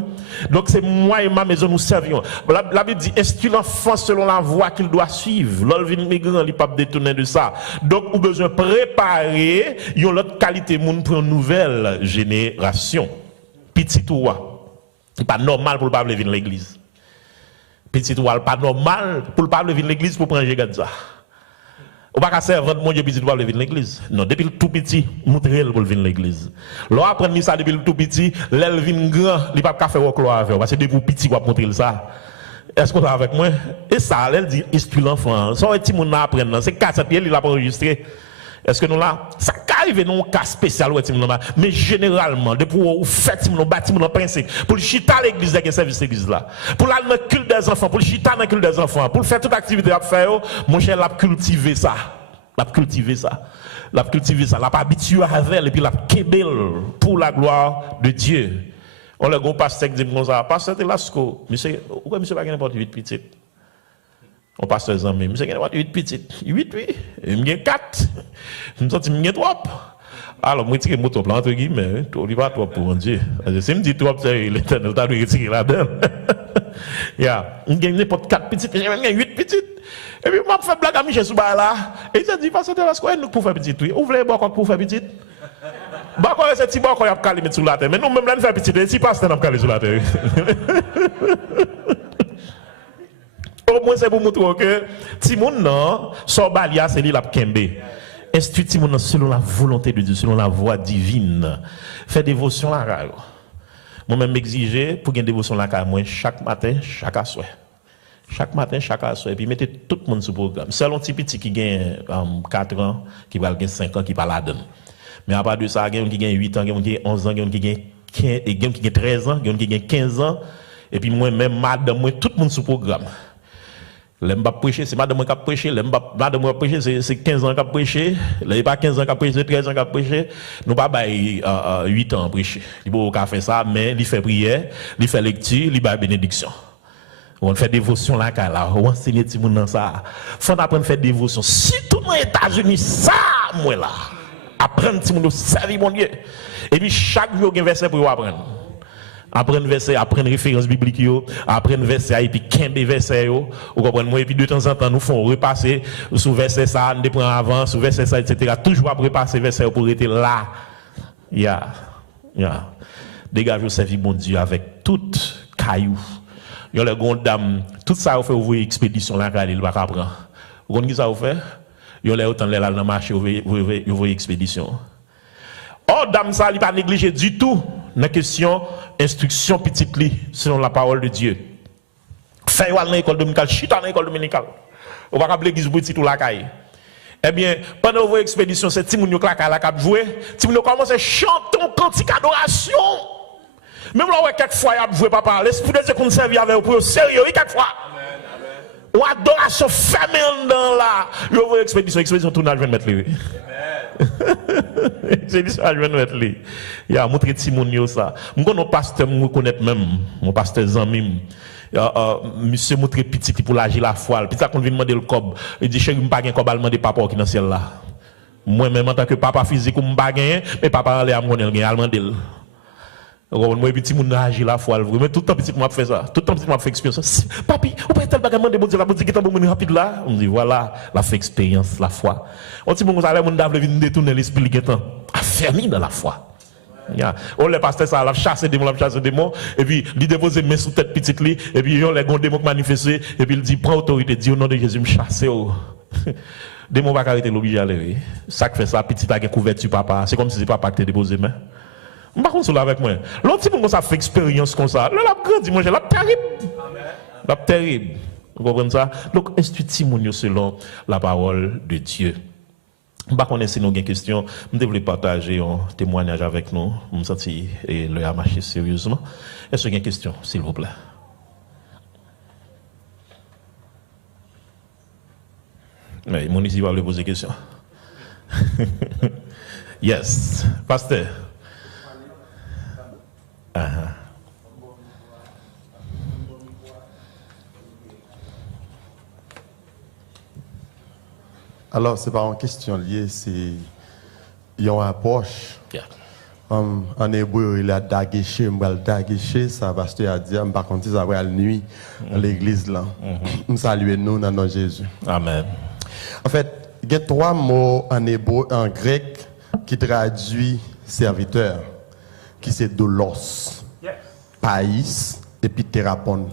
donc c'est moi et ma maison nous servions la Bible dit instruis l'enfant selon la voie qu'il doit suivre l'olvin migrant il pas détourner de ça donc ou besoin préparer une autre qualité monde pour une nouvelle génération petit ou c'est pas normal pour le pas venir l'église petit ou pas normal pour le pas venir l'église pour prendre regarde ça. On va pas servir mon Dieu petit pour venir l'église. Non, depuis le tout petit, montrer pour venir l'église. L'on apprend ça depuis le tout petit, l'elle vient grand, il pas faire au cloître avec parce que depuis petit on va montrer ça. Est-ce qu'on est avec moi? Et ça, elle dit instruis l'enfant. Ça petit monde apprendre, c'est 4 pieds il a pas enregistré. Est-ce que nous là ça arrive non cas spécial mais généralement depuis vous faites mon bâtiment principe pour le chita l'église des service l'église là pour la culte des enfants pour le chita dans culte des enfants pour faire toute activité à faire mon cher l'a cultiver ça l'a cultiver l'a habitué avec elle et puis l'a kebel pour la gloire de Dieu. On le gros pasteur dit comme ça pasteur Telasco monsieur pourquoi monsieur pas n'importe 8 petites on passe les amis, monsieur, il y a 8 petites. 8, oui. Il y a 4. Je me sens qu'il y a 3. Alors, moi, je tire mon top là, entre guillemets. Tu n'as pas trop pour mon Dieu. Si je me dis 3, c'est l'éternel, tu as retiré là-dedans. Il y a 4 petites, il y a 8 petites. Et puis, moi, je fais blague à Michel Souba là. Et il dit, parce que tu as nous pour faire petite. Ouvrez les pour faire petite. Bakon, c'est petit bakon, il y a calé mettre sur la terre. Mais nous, même là, nous faisons petite. Et si pas, c'est nous calé sur la terre. Au moins c'est pour montrer que Timoun non, son balia c'est lui la kembe. Instruit Timoun selon la volonté de Dieu, selon la voie divine. Fait dévotion là. Moi-même m'exiger pour gagner dévotion là moi chaque matin, chaque soir. Chaque matin, chaque soir et puis mettez tout le monde sur programme. Selon petit petit qui gagne 4 ans, qui va gagner 5 ans qui va la donner. Mais à part de ça, il y a qui gagne 8 ans, il y a qui gagne 11 ans, il y a qui gagne 15, il y a qui gagne 13 ans, il y a qui gagne 15 ans et puis moi-même madame moi tout le monde sur programme. L'aime pas prêcher, c'est madame qui a prêché, madame qui a prêché, c'est 15 ans qui a prêché, là pas 15 ans qui a prêché, c'est 13 ans qui a prêché, nous pas 8 ans à prêcher. Il peut pas faire ça, mais il fait prière, il fait lecture, il fait bénédiction. On fait dévotion là, on enseigne tout le monde dans ça. Faut apprendre à faire dévotion. Surtout dans les États-Unis, ça, moi là. Apprendre tout le monde à servir mon Dieu. Et puis chaque jour, il y a un verset pour apprendre. Apprendre verset, apprendre référence biblique, apprendre verset et puis kembe verset vous comprenez moi et puis de temps en temps nous font repasser sous verset ça, nous prend avant, sous verset ça etc. toujours à repasser verset pour être là. Dégagez servir bon Dieu avec toute caillou. Yo les grandes dames, tout ça vous fait ouvrir expédition là il va apprendre. Vous connaissez ça vous fait? Yo les autant dans marché ouvrir expédition. Oh dame ça il pas négliger du tout la question instruction petite li selon la parole de Dieu. Faire dans l'école dominicale, chita dans l'école dominicale. On va rappeler l'église petit tout la caille. Eh bien, pendant vos expéditions, c'est Timounio Klaka la cap jouer, Timounio commence à chanter un cantique d'adoration. Même là, quelquefois, il a joué papa, l'esprit de Dieu qu'on servi avec vous, sérieux, quelquefois. Ou adoration fermée dans la. Je vois expédition tournage, je vais mettre lui. Expédition, je vais mettre lui. Il a montré Timounio ça. Mon pasteur me reconnaît même, mon pasteur Zamim. Monsieur montre petit pour l'agir la foi. Puis ça qu'on vient demander le cob. Il dit chéri, m'pas gain cob allemand de papa qui dans ciel là. Moi même en tant que papa physique m'pas gain, mais papa allait à mon gain allemand d'elle. Moi petit mon agir la foi. Mais tout le temps petit m'a fait ça. Tout le temps petit m'a fait expérience. Papi, ou pas tel bagage de bon Dieu, la bon Dieu qui est bon rapide là. On dit voilà, la fait expérience la foi. On dit mon ça mon d'avle venir détourner l'esprit qui est affermi dans la foi. Yeah. On le pasteur ça l'a chassé des démons et puis il dépose main sous tête petite li et puis on les gon démon manifester et puis il dit prends autorité dis au nom de Jésus me chasser démon va arrêter l'obligé à lever ça qui fait ça petit a couverture papa c'est comme si c'est papa qui t'a déposé main par contre avec moi l'autre type comme ça fait expérience comme ça là la grandi moi j'ai la terrible amen la terrible vous comprenez ça donc instruis-moi selon la parole de Dieu. Par contre, si nous avons des questions, nous devons partager un témoignage avec nous. Je me sens et le a marché sérieusement. Est-ce qu'il y a des questions, s'il vous plaît? Mais mon ici va lui poser des questions. Yes, pasteur. Alors, ce n'est pas une question liée, c'est une approche. Yeah. En hébreu, il a daguéché, ça, pasteur a dit, par contre, ça va à la nuit, à l'église là. Nous saluons nous dans notre Jésus. Amen. En fait, il y a 3 mots en hébreu, en grec, qui traduisent serviteur, qui c'est doulos, païs, et puis thérapon.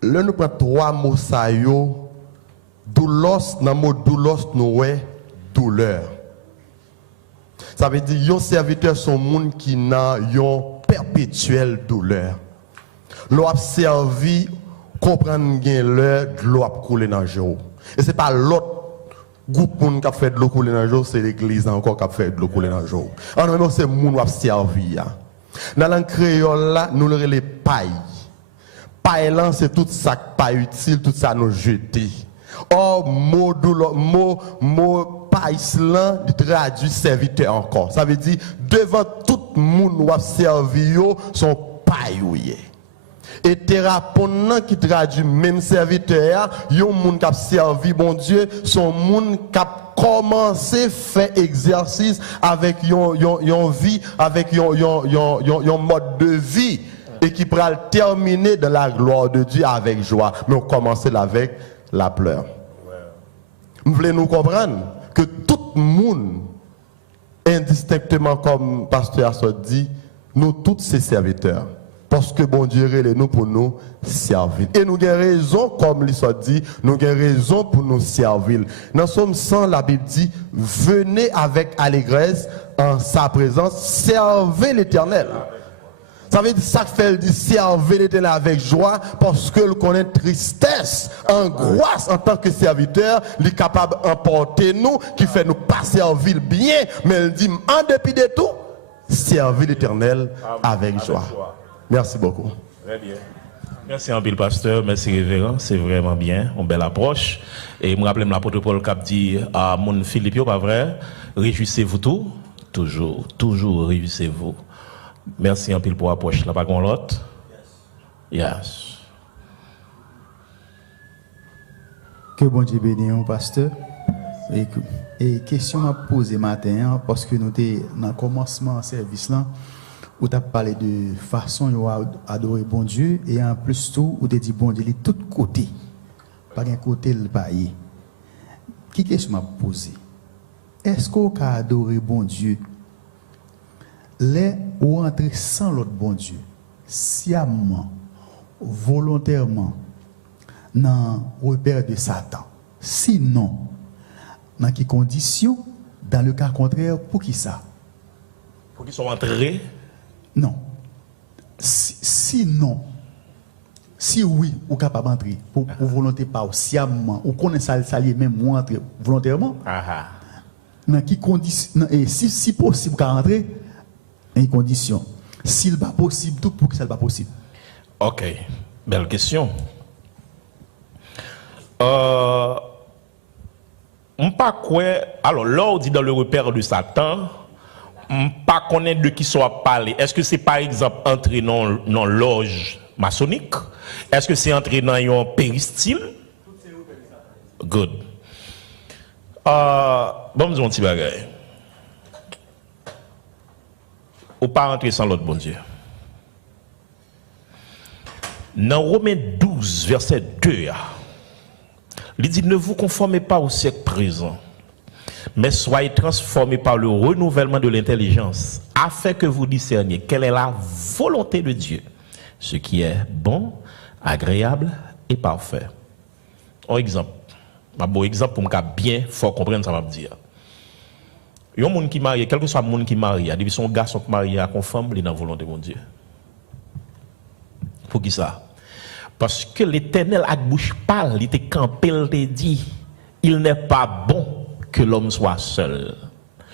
Là, nous prenons 3 mots ça yo. Doulos, dans le mot doulos, nous avons douleur. Ça veut dire que les serviteurs sont des gens qui ont une perpétuelle douleur. L'on a servi, comprendre que l'heure de l'eau a coulé dans le jour. Et ce n'est pas l'autre groupe qui a fait de l'eau couler dans le jour, c'est l'église encore qui a fait de l'eau couler dans le jour. En même temps, c'est les gens qui ont servi. Dans la créole, là, nous avons les pailles. Paille, c'est tout ça qui n'est pas utile, tout ça nous jeter. Or, mot païslan traduit serviteur encore. Ça veut dire, devant tout le monde qui a servi, son païouye. Et thérapon qui traduit même serviteur, yon moun qui a servi, bon Dieu, son moun qui a commencé à faire exercice avec yon vie, avec yon mode de vie, et qui pourra terminer dans la gloire de Dieu avec joie. Mais on commence avec la pleure. Vous voulez nous comprendre que tout le monde, indistinctement comme pasteur a dit, nous tous ces serviteurs. Parce que bon Dieu est nous pour nous servir. Et nous avons raison, comme il s'est dit, nous avons raison pour nous servir. Dans Somme 100, la Bible dit, venez avec allégresse en sa présence, servez l'Éternel. Ça veut dire ça fait dit servir l'Éternel avec joie parce que le connaît tristesse, angoisse en tant que serviteur, il est capable d'emporter nous, qui fait nous pas servir bien, mais il dit en dépit de tout, servir l'Éternel avec joie. Merci beaucoup. Très bien. Merci en pile pasteur, merci révérend, c'est vraiment bien, une belle approche. Et je me rappelle l'apôtre Paul qui dit à mon Philippe, pas vrai, réjouissez-vous tout, toujours réjouissez-vous. Merci en pile pour l'approche. Là, pas qu'on l'autre. Yes. Que bon Dieu bénisse mon pasteur. Et question à poser matin, parce que nous sommes dans le commencement de service là, où tu as parlé de façon d'adorer bon Dieu, et en plus tout, où tu as dit bon Dieu de tous côtés. Pas un côté le pays. Qui question m'a posé? Est-ce qu'on peut adorer bon Dieu? Les ou entrer sans l'autre bon Dieu, sciemment, volontairement, dans le repère de Satan. Sinon, dans quelles conditions, dans le cas contraire, pour qui ça? Pour qu'ils soient entrés Non. Si non, si oui, ou capable d'entrer pour volonté pas sciemment, ou connaît ça même ou entrer volontairement. Dans qui condition et si possible qu'à entrer, une condition. S'il pas possible, tout pour que ça pas possible. OK. Belle question. Pas quoi. Alors là, on dit dans le repère de Satan, pas connaître de qui soit parlé. Est-ce que c'est par exemple entrer dans loge maçonnique? Est-ce que c'est entrer dans un péristyle? Good. Bon, me dis un petit bagage. Ou pas entrer sans l'autre bon Dieu. Dans Romains 12, verset 2, il dit, ne vous conformez pas au siècle présent, mais soyez transformés par le renouvellement de l'intelligence, afin que vous discerniez quelle est la volonté de Dieu, ce qui est bon, agréable et parfait. Un exemple. Un bon exemple pour me bien fort comprendre ça va me dire. Il y a un monde qui marie, quel que soit le monde qui marie, il y a son garçon qui marie à une femme, il est dans la volonté de mon Dieu. Pour qui ça? Parce que l'Éternel avec bouche pâle, il était campé, il te dit, il n'est pas bon que l'homme soit seul.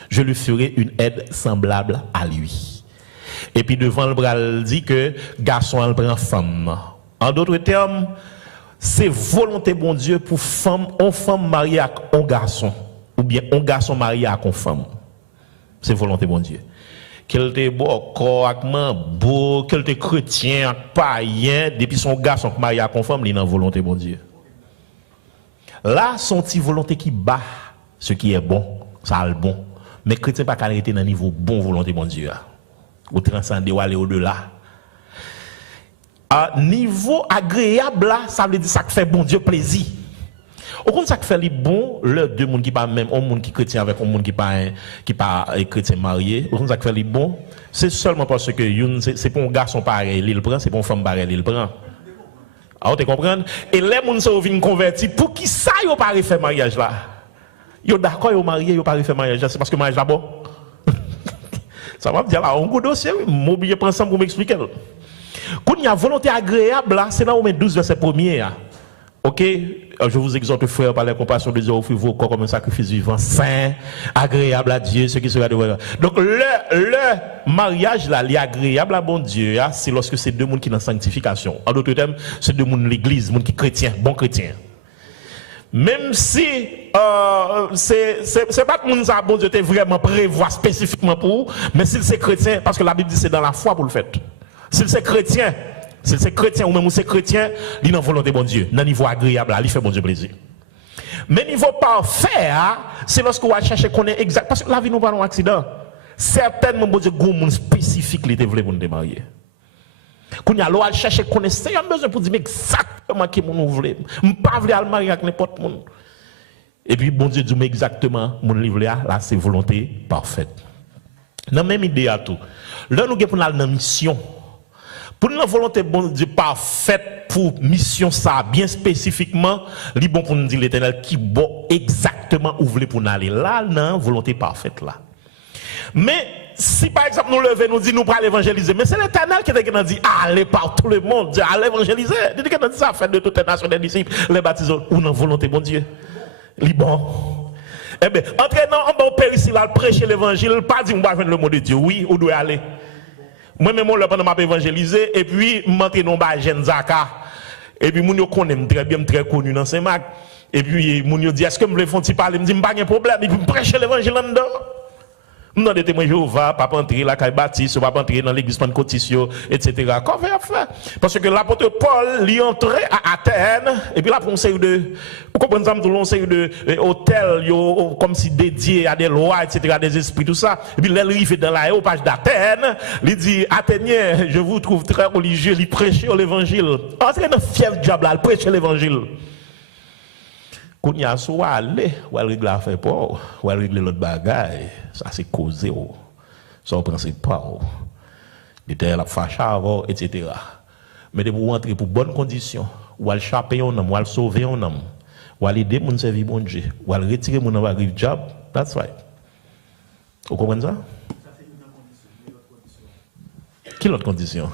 Je lui ferai une aide semblable à lui. Et puis devant le bras, il dit que garçon, elle prend femme. En d'autres termes, c'est volonté bon Dieu pour femme mariée avec un garçon, ou bien un garçon marié avec une femme. C'est volonté bon Dieu. Qu'elle te beau, correctement, beau, qu'elle te chrétien, païen, depuis son garçon marié avec une femme, il est dans volonté bon Dieu. Là, son petit volonté qui bat ce qui est bon, ça a le bon. Mais chrétien pas qu'à arrêter dans le niveau bon volonté bon Dieu. Ou transcender ou aller au-delà. À niveau agréable là, ça veut dire ça que fait bon Dieu plaisir. Au contraire, ça que fait les bons, le deux monde qui pas même, un monde qui chrétien avec un monde qui pas chrétien marié, au contraire, ça que fait les bons, c'est seulement parce que c'est pour un garçon pareil, il prend, c'est pour une femme pareil, il prend. Alors, tu comprends? Et les gens sont venus convertir, pour qui ça, ils n'ont pas fait mariage là? Ils sont d'accord, ils ont marié, ils n'ont pas fait mariage là, c'est parce que mariage là bon. Ça va me dire là, un gros dossier, m'oublier prendre ça pour m'expliquer. Quand il y a volonté agréable là, c'est dans Romains 12, verset 1er. Ok? Je vous exhorte, frère, par la compassion de Dieu, offrez vos corps comme un sacrifice vivant, saint, agréable à Dieu, ce qui sera de vous. Donc, le mariage là, agréable à bon Dieu, c'est lorsque c'est deux mondes qui sont en sanctification. En d'autres termes, c'est deux mondes de l'église, mondes qui chrétiens, bons chrétiens. Même si c'est pas que monde ça bon Dieu te vraiment prévoit spécifiquement pour, mais si c'est chrétien, parce que la Bible dit c'est dans la foi pour le fait. Si c'est chrétien ou même si c'est chrétien, il est dans la volonté de bon Dieu, dans le niveau agréable, il fait bon Dieu plaisir. Mais niveau parfait, c'est lorsque vous cherchez qu'on est exact, parce que la vie nous pas un accident. Certainement bon Dieu a un monde spécifique qui te voulait pour nous marier. Quand il y a l'eau à chercher qu'on est, c'est un besoin pour dire exactement qui nous voulait. Je ne veux pas le marier avec n'importe qui. Et puis bon Dieu dit exactement mon livre là, c'est volonté parfaite. Dans la même idée à tout. Là nous avons une mission. Pour une volonté bon Dieu parfaite pour mission ça bien spécifiquement, il bon pour nous dire l'Éternel qui bon exactement où voulez pour nous aller là non volonté parfaite là. Mais si par exemple nous lever nous dit nous pour évangéliser, mais c'est l'Éternel qui a dit allez par tout le monde, allez évangéliser. Il dit que ça fait de toutes les nations des disciples, les baptisés ou non volonté bon Dieu. Li bon. Eh bien, entraînant en bon périssile à prêcher l'évangile, pas dire on va venir le mot de Dieu. Oui, on doit aller. Moi-même, on pendant m'a évangélisé, et puis, je m'entraîne dans le jeune Zaka. Et puis, moun yo connaît très bien, très connu dans Saint-Marc. Et puis, moun yo dit, est-ce que me le font parler? Me dit, pas de problème, et puis, me prêcher l'évangile là-dedans. Nous des témoins Jéhovah, pas entrer la caille baptiste, pas entrer dans l'église pentecôtiste, etc. Qu'est-ce qu'on va faire? Parce que l'apôtre Paul, il entrait à Athènes, et puis là, pour une série de, vous comprenez ça, une série de hôtels, comme si dédiés à des lois, etc., à des esprits, tout ça. Et puis, il arrive dans l'aéropage d'Athènes, il dit, Athéniens, je vous trouve très religieux, il prêchait l'évangile. Entrez dans le fief diable, il prêchait l'évangile. Quand il y a soit aller, ou elle règle l'affaire pas, ou elle règle l'autre bagaille, ça c'est causé, ça on pense pas, il a fâché avant, etc. Mais de vous rentrer pour bonnes conditions, ou elle chaper un homme, ou elle sauver un homme, ou elle aider mon servir bon Dieu, ou elle retirer mon homme à job, that's right. Vous comprenez ça? Quelle autre condition?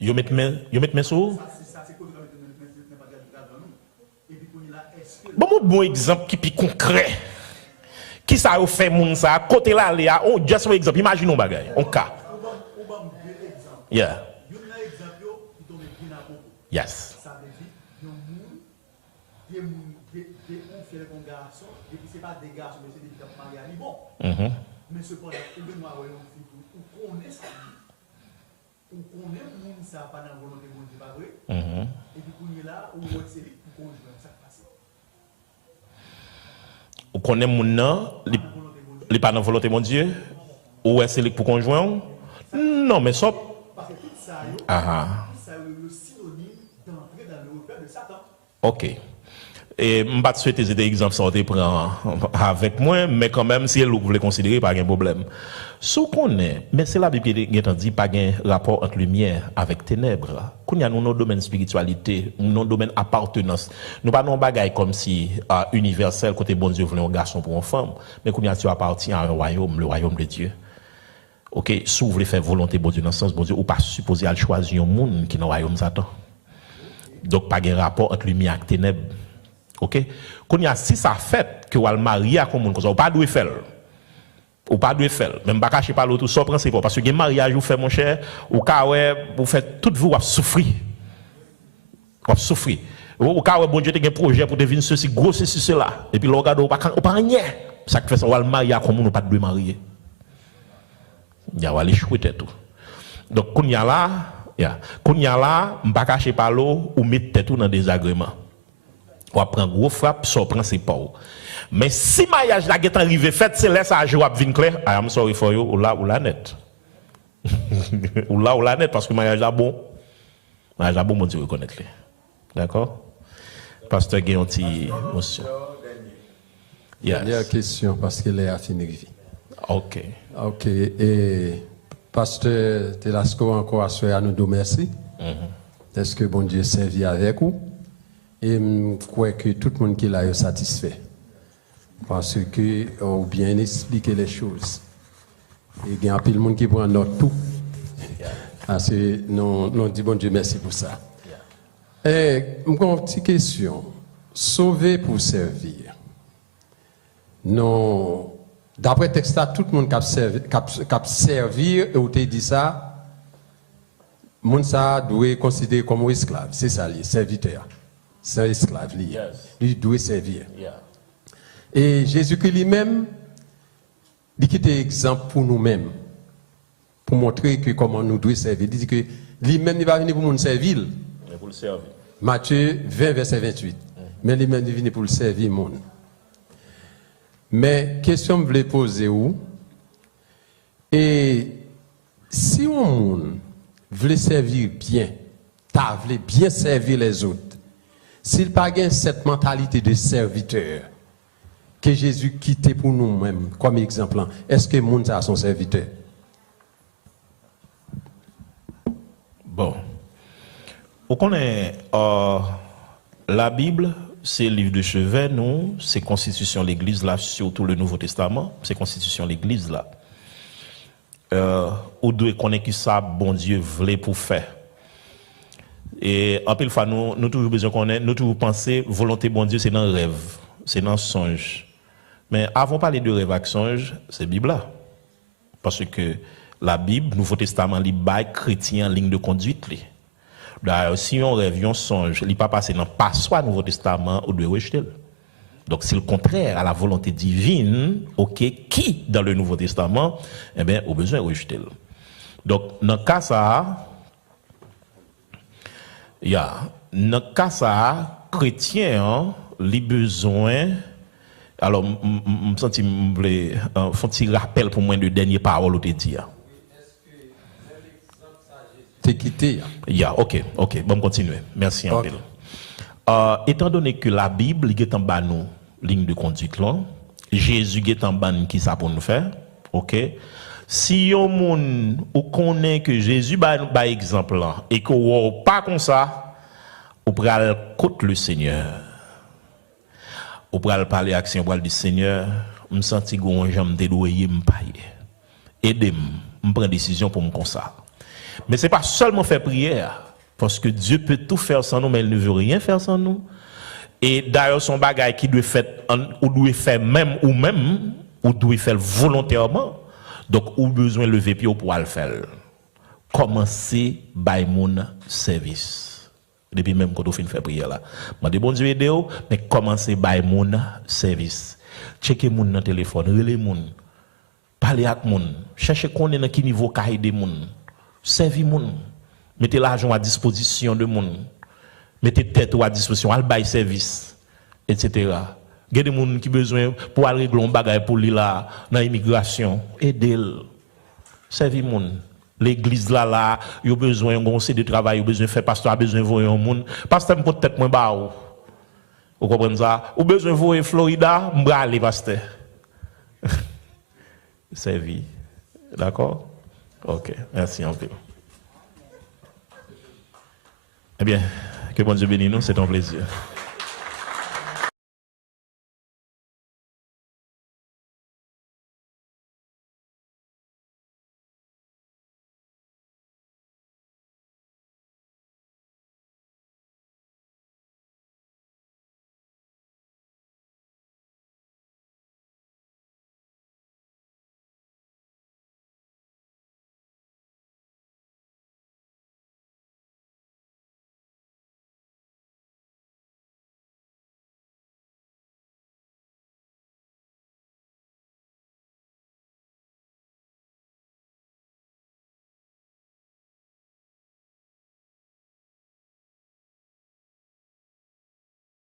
Yo met mes sous? Bon exemple qui est concret. Qui ça a fait moun ça côté là là on just for exemple imagine un bagay on cas. Yeah. Yes. Mais cependant, on connaît moun ça pas dans volonté de Dieu pas vrai. Et puis qu'on est là où c'est lui pour conjoint ça passe. On connaît moun nan li pas dans volonté de Dieu ou est-ce lui pour conjoint? Non mais ça parce que tout ça ça le synonyme d'entrer dans le peuple de Satan. OK. Et je ne vais pas souhaiter des exemples ça prend avec moi, mais quand même, si vous voulez considérer, pas de problème. Ce qu'on est, mais c'est la Bible qui dit pas de rapport entre lumière avec ténèbres. Quand il y a nos domaines spiritualité, nos domaines appartenance, nous pas non bagaille comme si universel côté bon Dieu voulait un garçon pour une femme, mais quand il y a tu appartiens à un royaume, le royaume de Dieu. OK, si vous voulez faire volonté bon Dieu dans le sens bon Dieu, ou pas supposé à choisir un monde qui est dans le royaume Satan. Donc pas de rapport entre lumière et ténèbres. OK, quand il y a si ça fait que vous allez marier à comme ça, ou pas doit faire. Ou pas doit faire. Même pas cacher par l'autre sans principe parce que le mariage vous fait mon cher, ou ka ouais, vous faites toute vous souffrir. Vous souffrir. Ou ka ouais bon Dieu te un projet pour devenir ceci gros ceci cela et puis le regarde ou pas rien. Ça fait ça ou allez marier à comme on pas doit marier. Il y a aller échouer tout. Donc quand il y a là, m'pas cacher par l'eau ou mettre tout dans désagrément. On prend gros frappe sur principe. Mais si mariage là est arrivé fait c'est là ça joue venir clair I am sorry for you ou là net. ou là net parce que mariage là bon. Mariage là bon mon Dieu reconnaître. D'accord? Pasteur Guéanti monsieur. Dernière question parce qu'elle est à finir. OK. OK et pasteur Telasco encore à nous dire merci. Est-ce que bon Dieu servi avec vous? Et je crois que tout le monde qui l'a est satisfait. Parce que on bien expliqué les choses. Et il y a un peu de monde qui prend note tout. Parce que nous dit bon Dieu merci pour ça. Et une petite question. Sauver pour servir. Non. D'après le texte, tout le monde qui a servi, et on te dit ça, le monde doit considérer comme esclave. C'est ça, les serviteurs. C'est un esclave, lui doit servir. Et Jésus-Christ lui-même, il quitte exemple pour nous-mêmes, pour montrer que comment nous devons servir. Il dit que lui-même, il va venir pour nous servir. Mais pour le servir. Matthieu 20, verset 28. Mais lui-même, il vient pour le servir, monde. Mais, question que je voulais poser où? Et si on veut servir bien, veut bien servir les autres, s'il n'a pas cette mentalité de serviteur que Jésus quittait pour nous-mêmes, comme exemple, est-ce que le monde a son serviteur? Bon. On connaît la Bible, c'est le livre de chevet, nous, c'est constitution de l'Église, là, surtout le Nouveau Testament, c'est constitution de l'Église, là. On doit connaître que ça, bon Dieu, voulait pour faire. Et en plus, nous toujours besoin qu'on ait, nous toujours penser, volonté bon Dieu, c'est dans le rêve, c'est dans le songe. Mais avant de parler de rêve avec songe, c'est la Bible là. Parce que la Bible, Nouveau Testament, il bail chrétien en ligne de conduite. D'ailleurs, si on rêve, on songe, il n'est pas passé dans pas soit Nouveau Testament ou de rejeter. Donc, c'est le contraire à la volonté divine, ok, qui dans le Nouveau Testament, eh bien, au besoin de rejeter. Donc, dans le cas ça, dans le cas ça, chrétien, les besoins. Alors, je sens que je un petit rappel pour moi de dernière parole que tu dit. T'es quitté. OK. Bon, continuer. Merci un peu. Étant donné que la Bible est en bas nous, ligne de conduite là, Jésus est en bas qui ça pour nous faire, OK? Si yon moun ou connaît que Jésus par exemple là et qu'on pas comme ça, ou pral contre le Seigneur. Ou pral parler action pral dire Seigneur, me senti gon jambe te doyer me payer. Aidez-moi, me prendre décision pour me comme ça. Mais c'est pas seulement faire prière parce que Dieu peut tout faire sans nous mais il ne veut rien faire sans nous. Et d'ailleurs son bagage qui doit faire ou doit faire même ou doit faire volontairement. Donc, ou besoin de lever pied pour le faire. Commencez by mon service. Depuis même quand on fait prière là. Je dis bon Dieu aidez vous, mais commencez by mon service. Checkez moun dans téléphone, relez moun. Parlez avec moun. Cherchez connaître dans quel niveau ka aider moun. Servez moun. Mettez l'argent à disposition de moun. Mettez tête à disposition, al bay service, etc. Il y a des gens qui ont besoin pour aller régler un bagage pour lui là, dans l'immigration. Aidez-le. Servez les gens. L'église là, il a besoin de travail, il a besoin de faire pasteur, il a besoin de voir un monde. Pasteur, peut-être moins bas. Vous comprenez ça? Il a besoin de voir Florida, je vais aller, pasteur. Servi. D'accord? Ok, merci un peu. Eh bien, que bon Dieu bénisse nous, c'est un plaisir.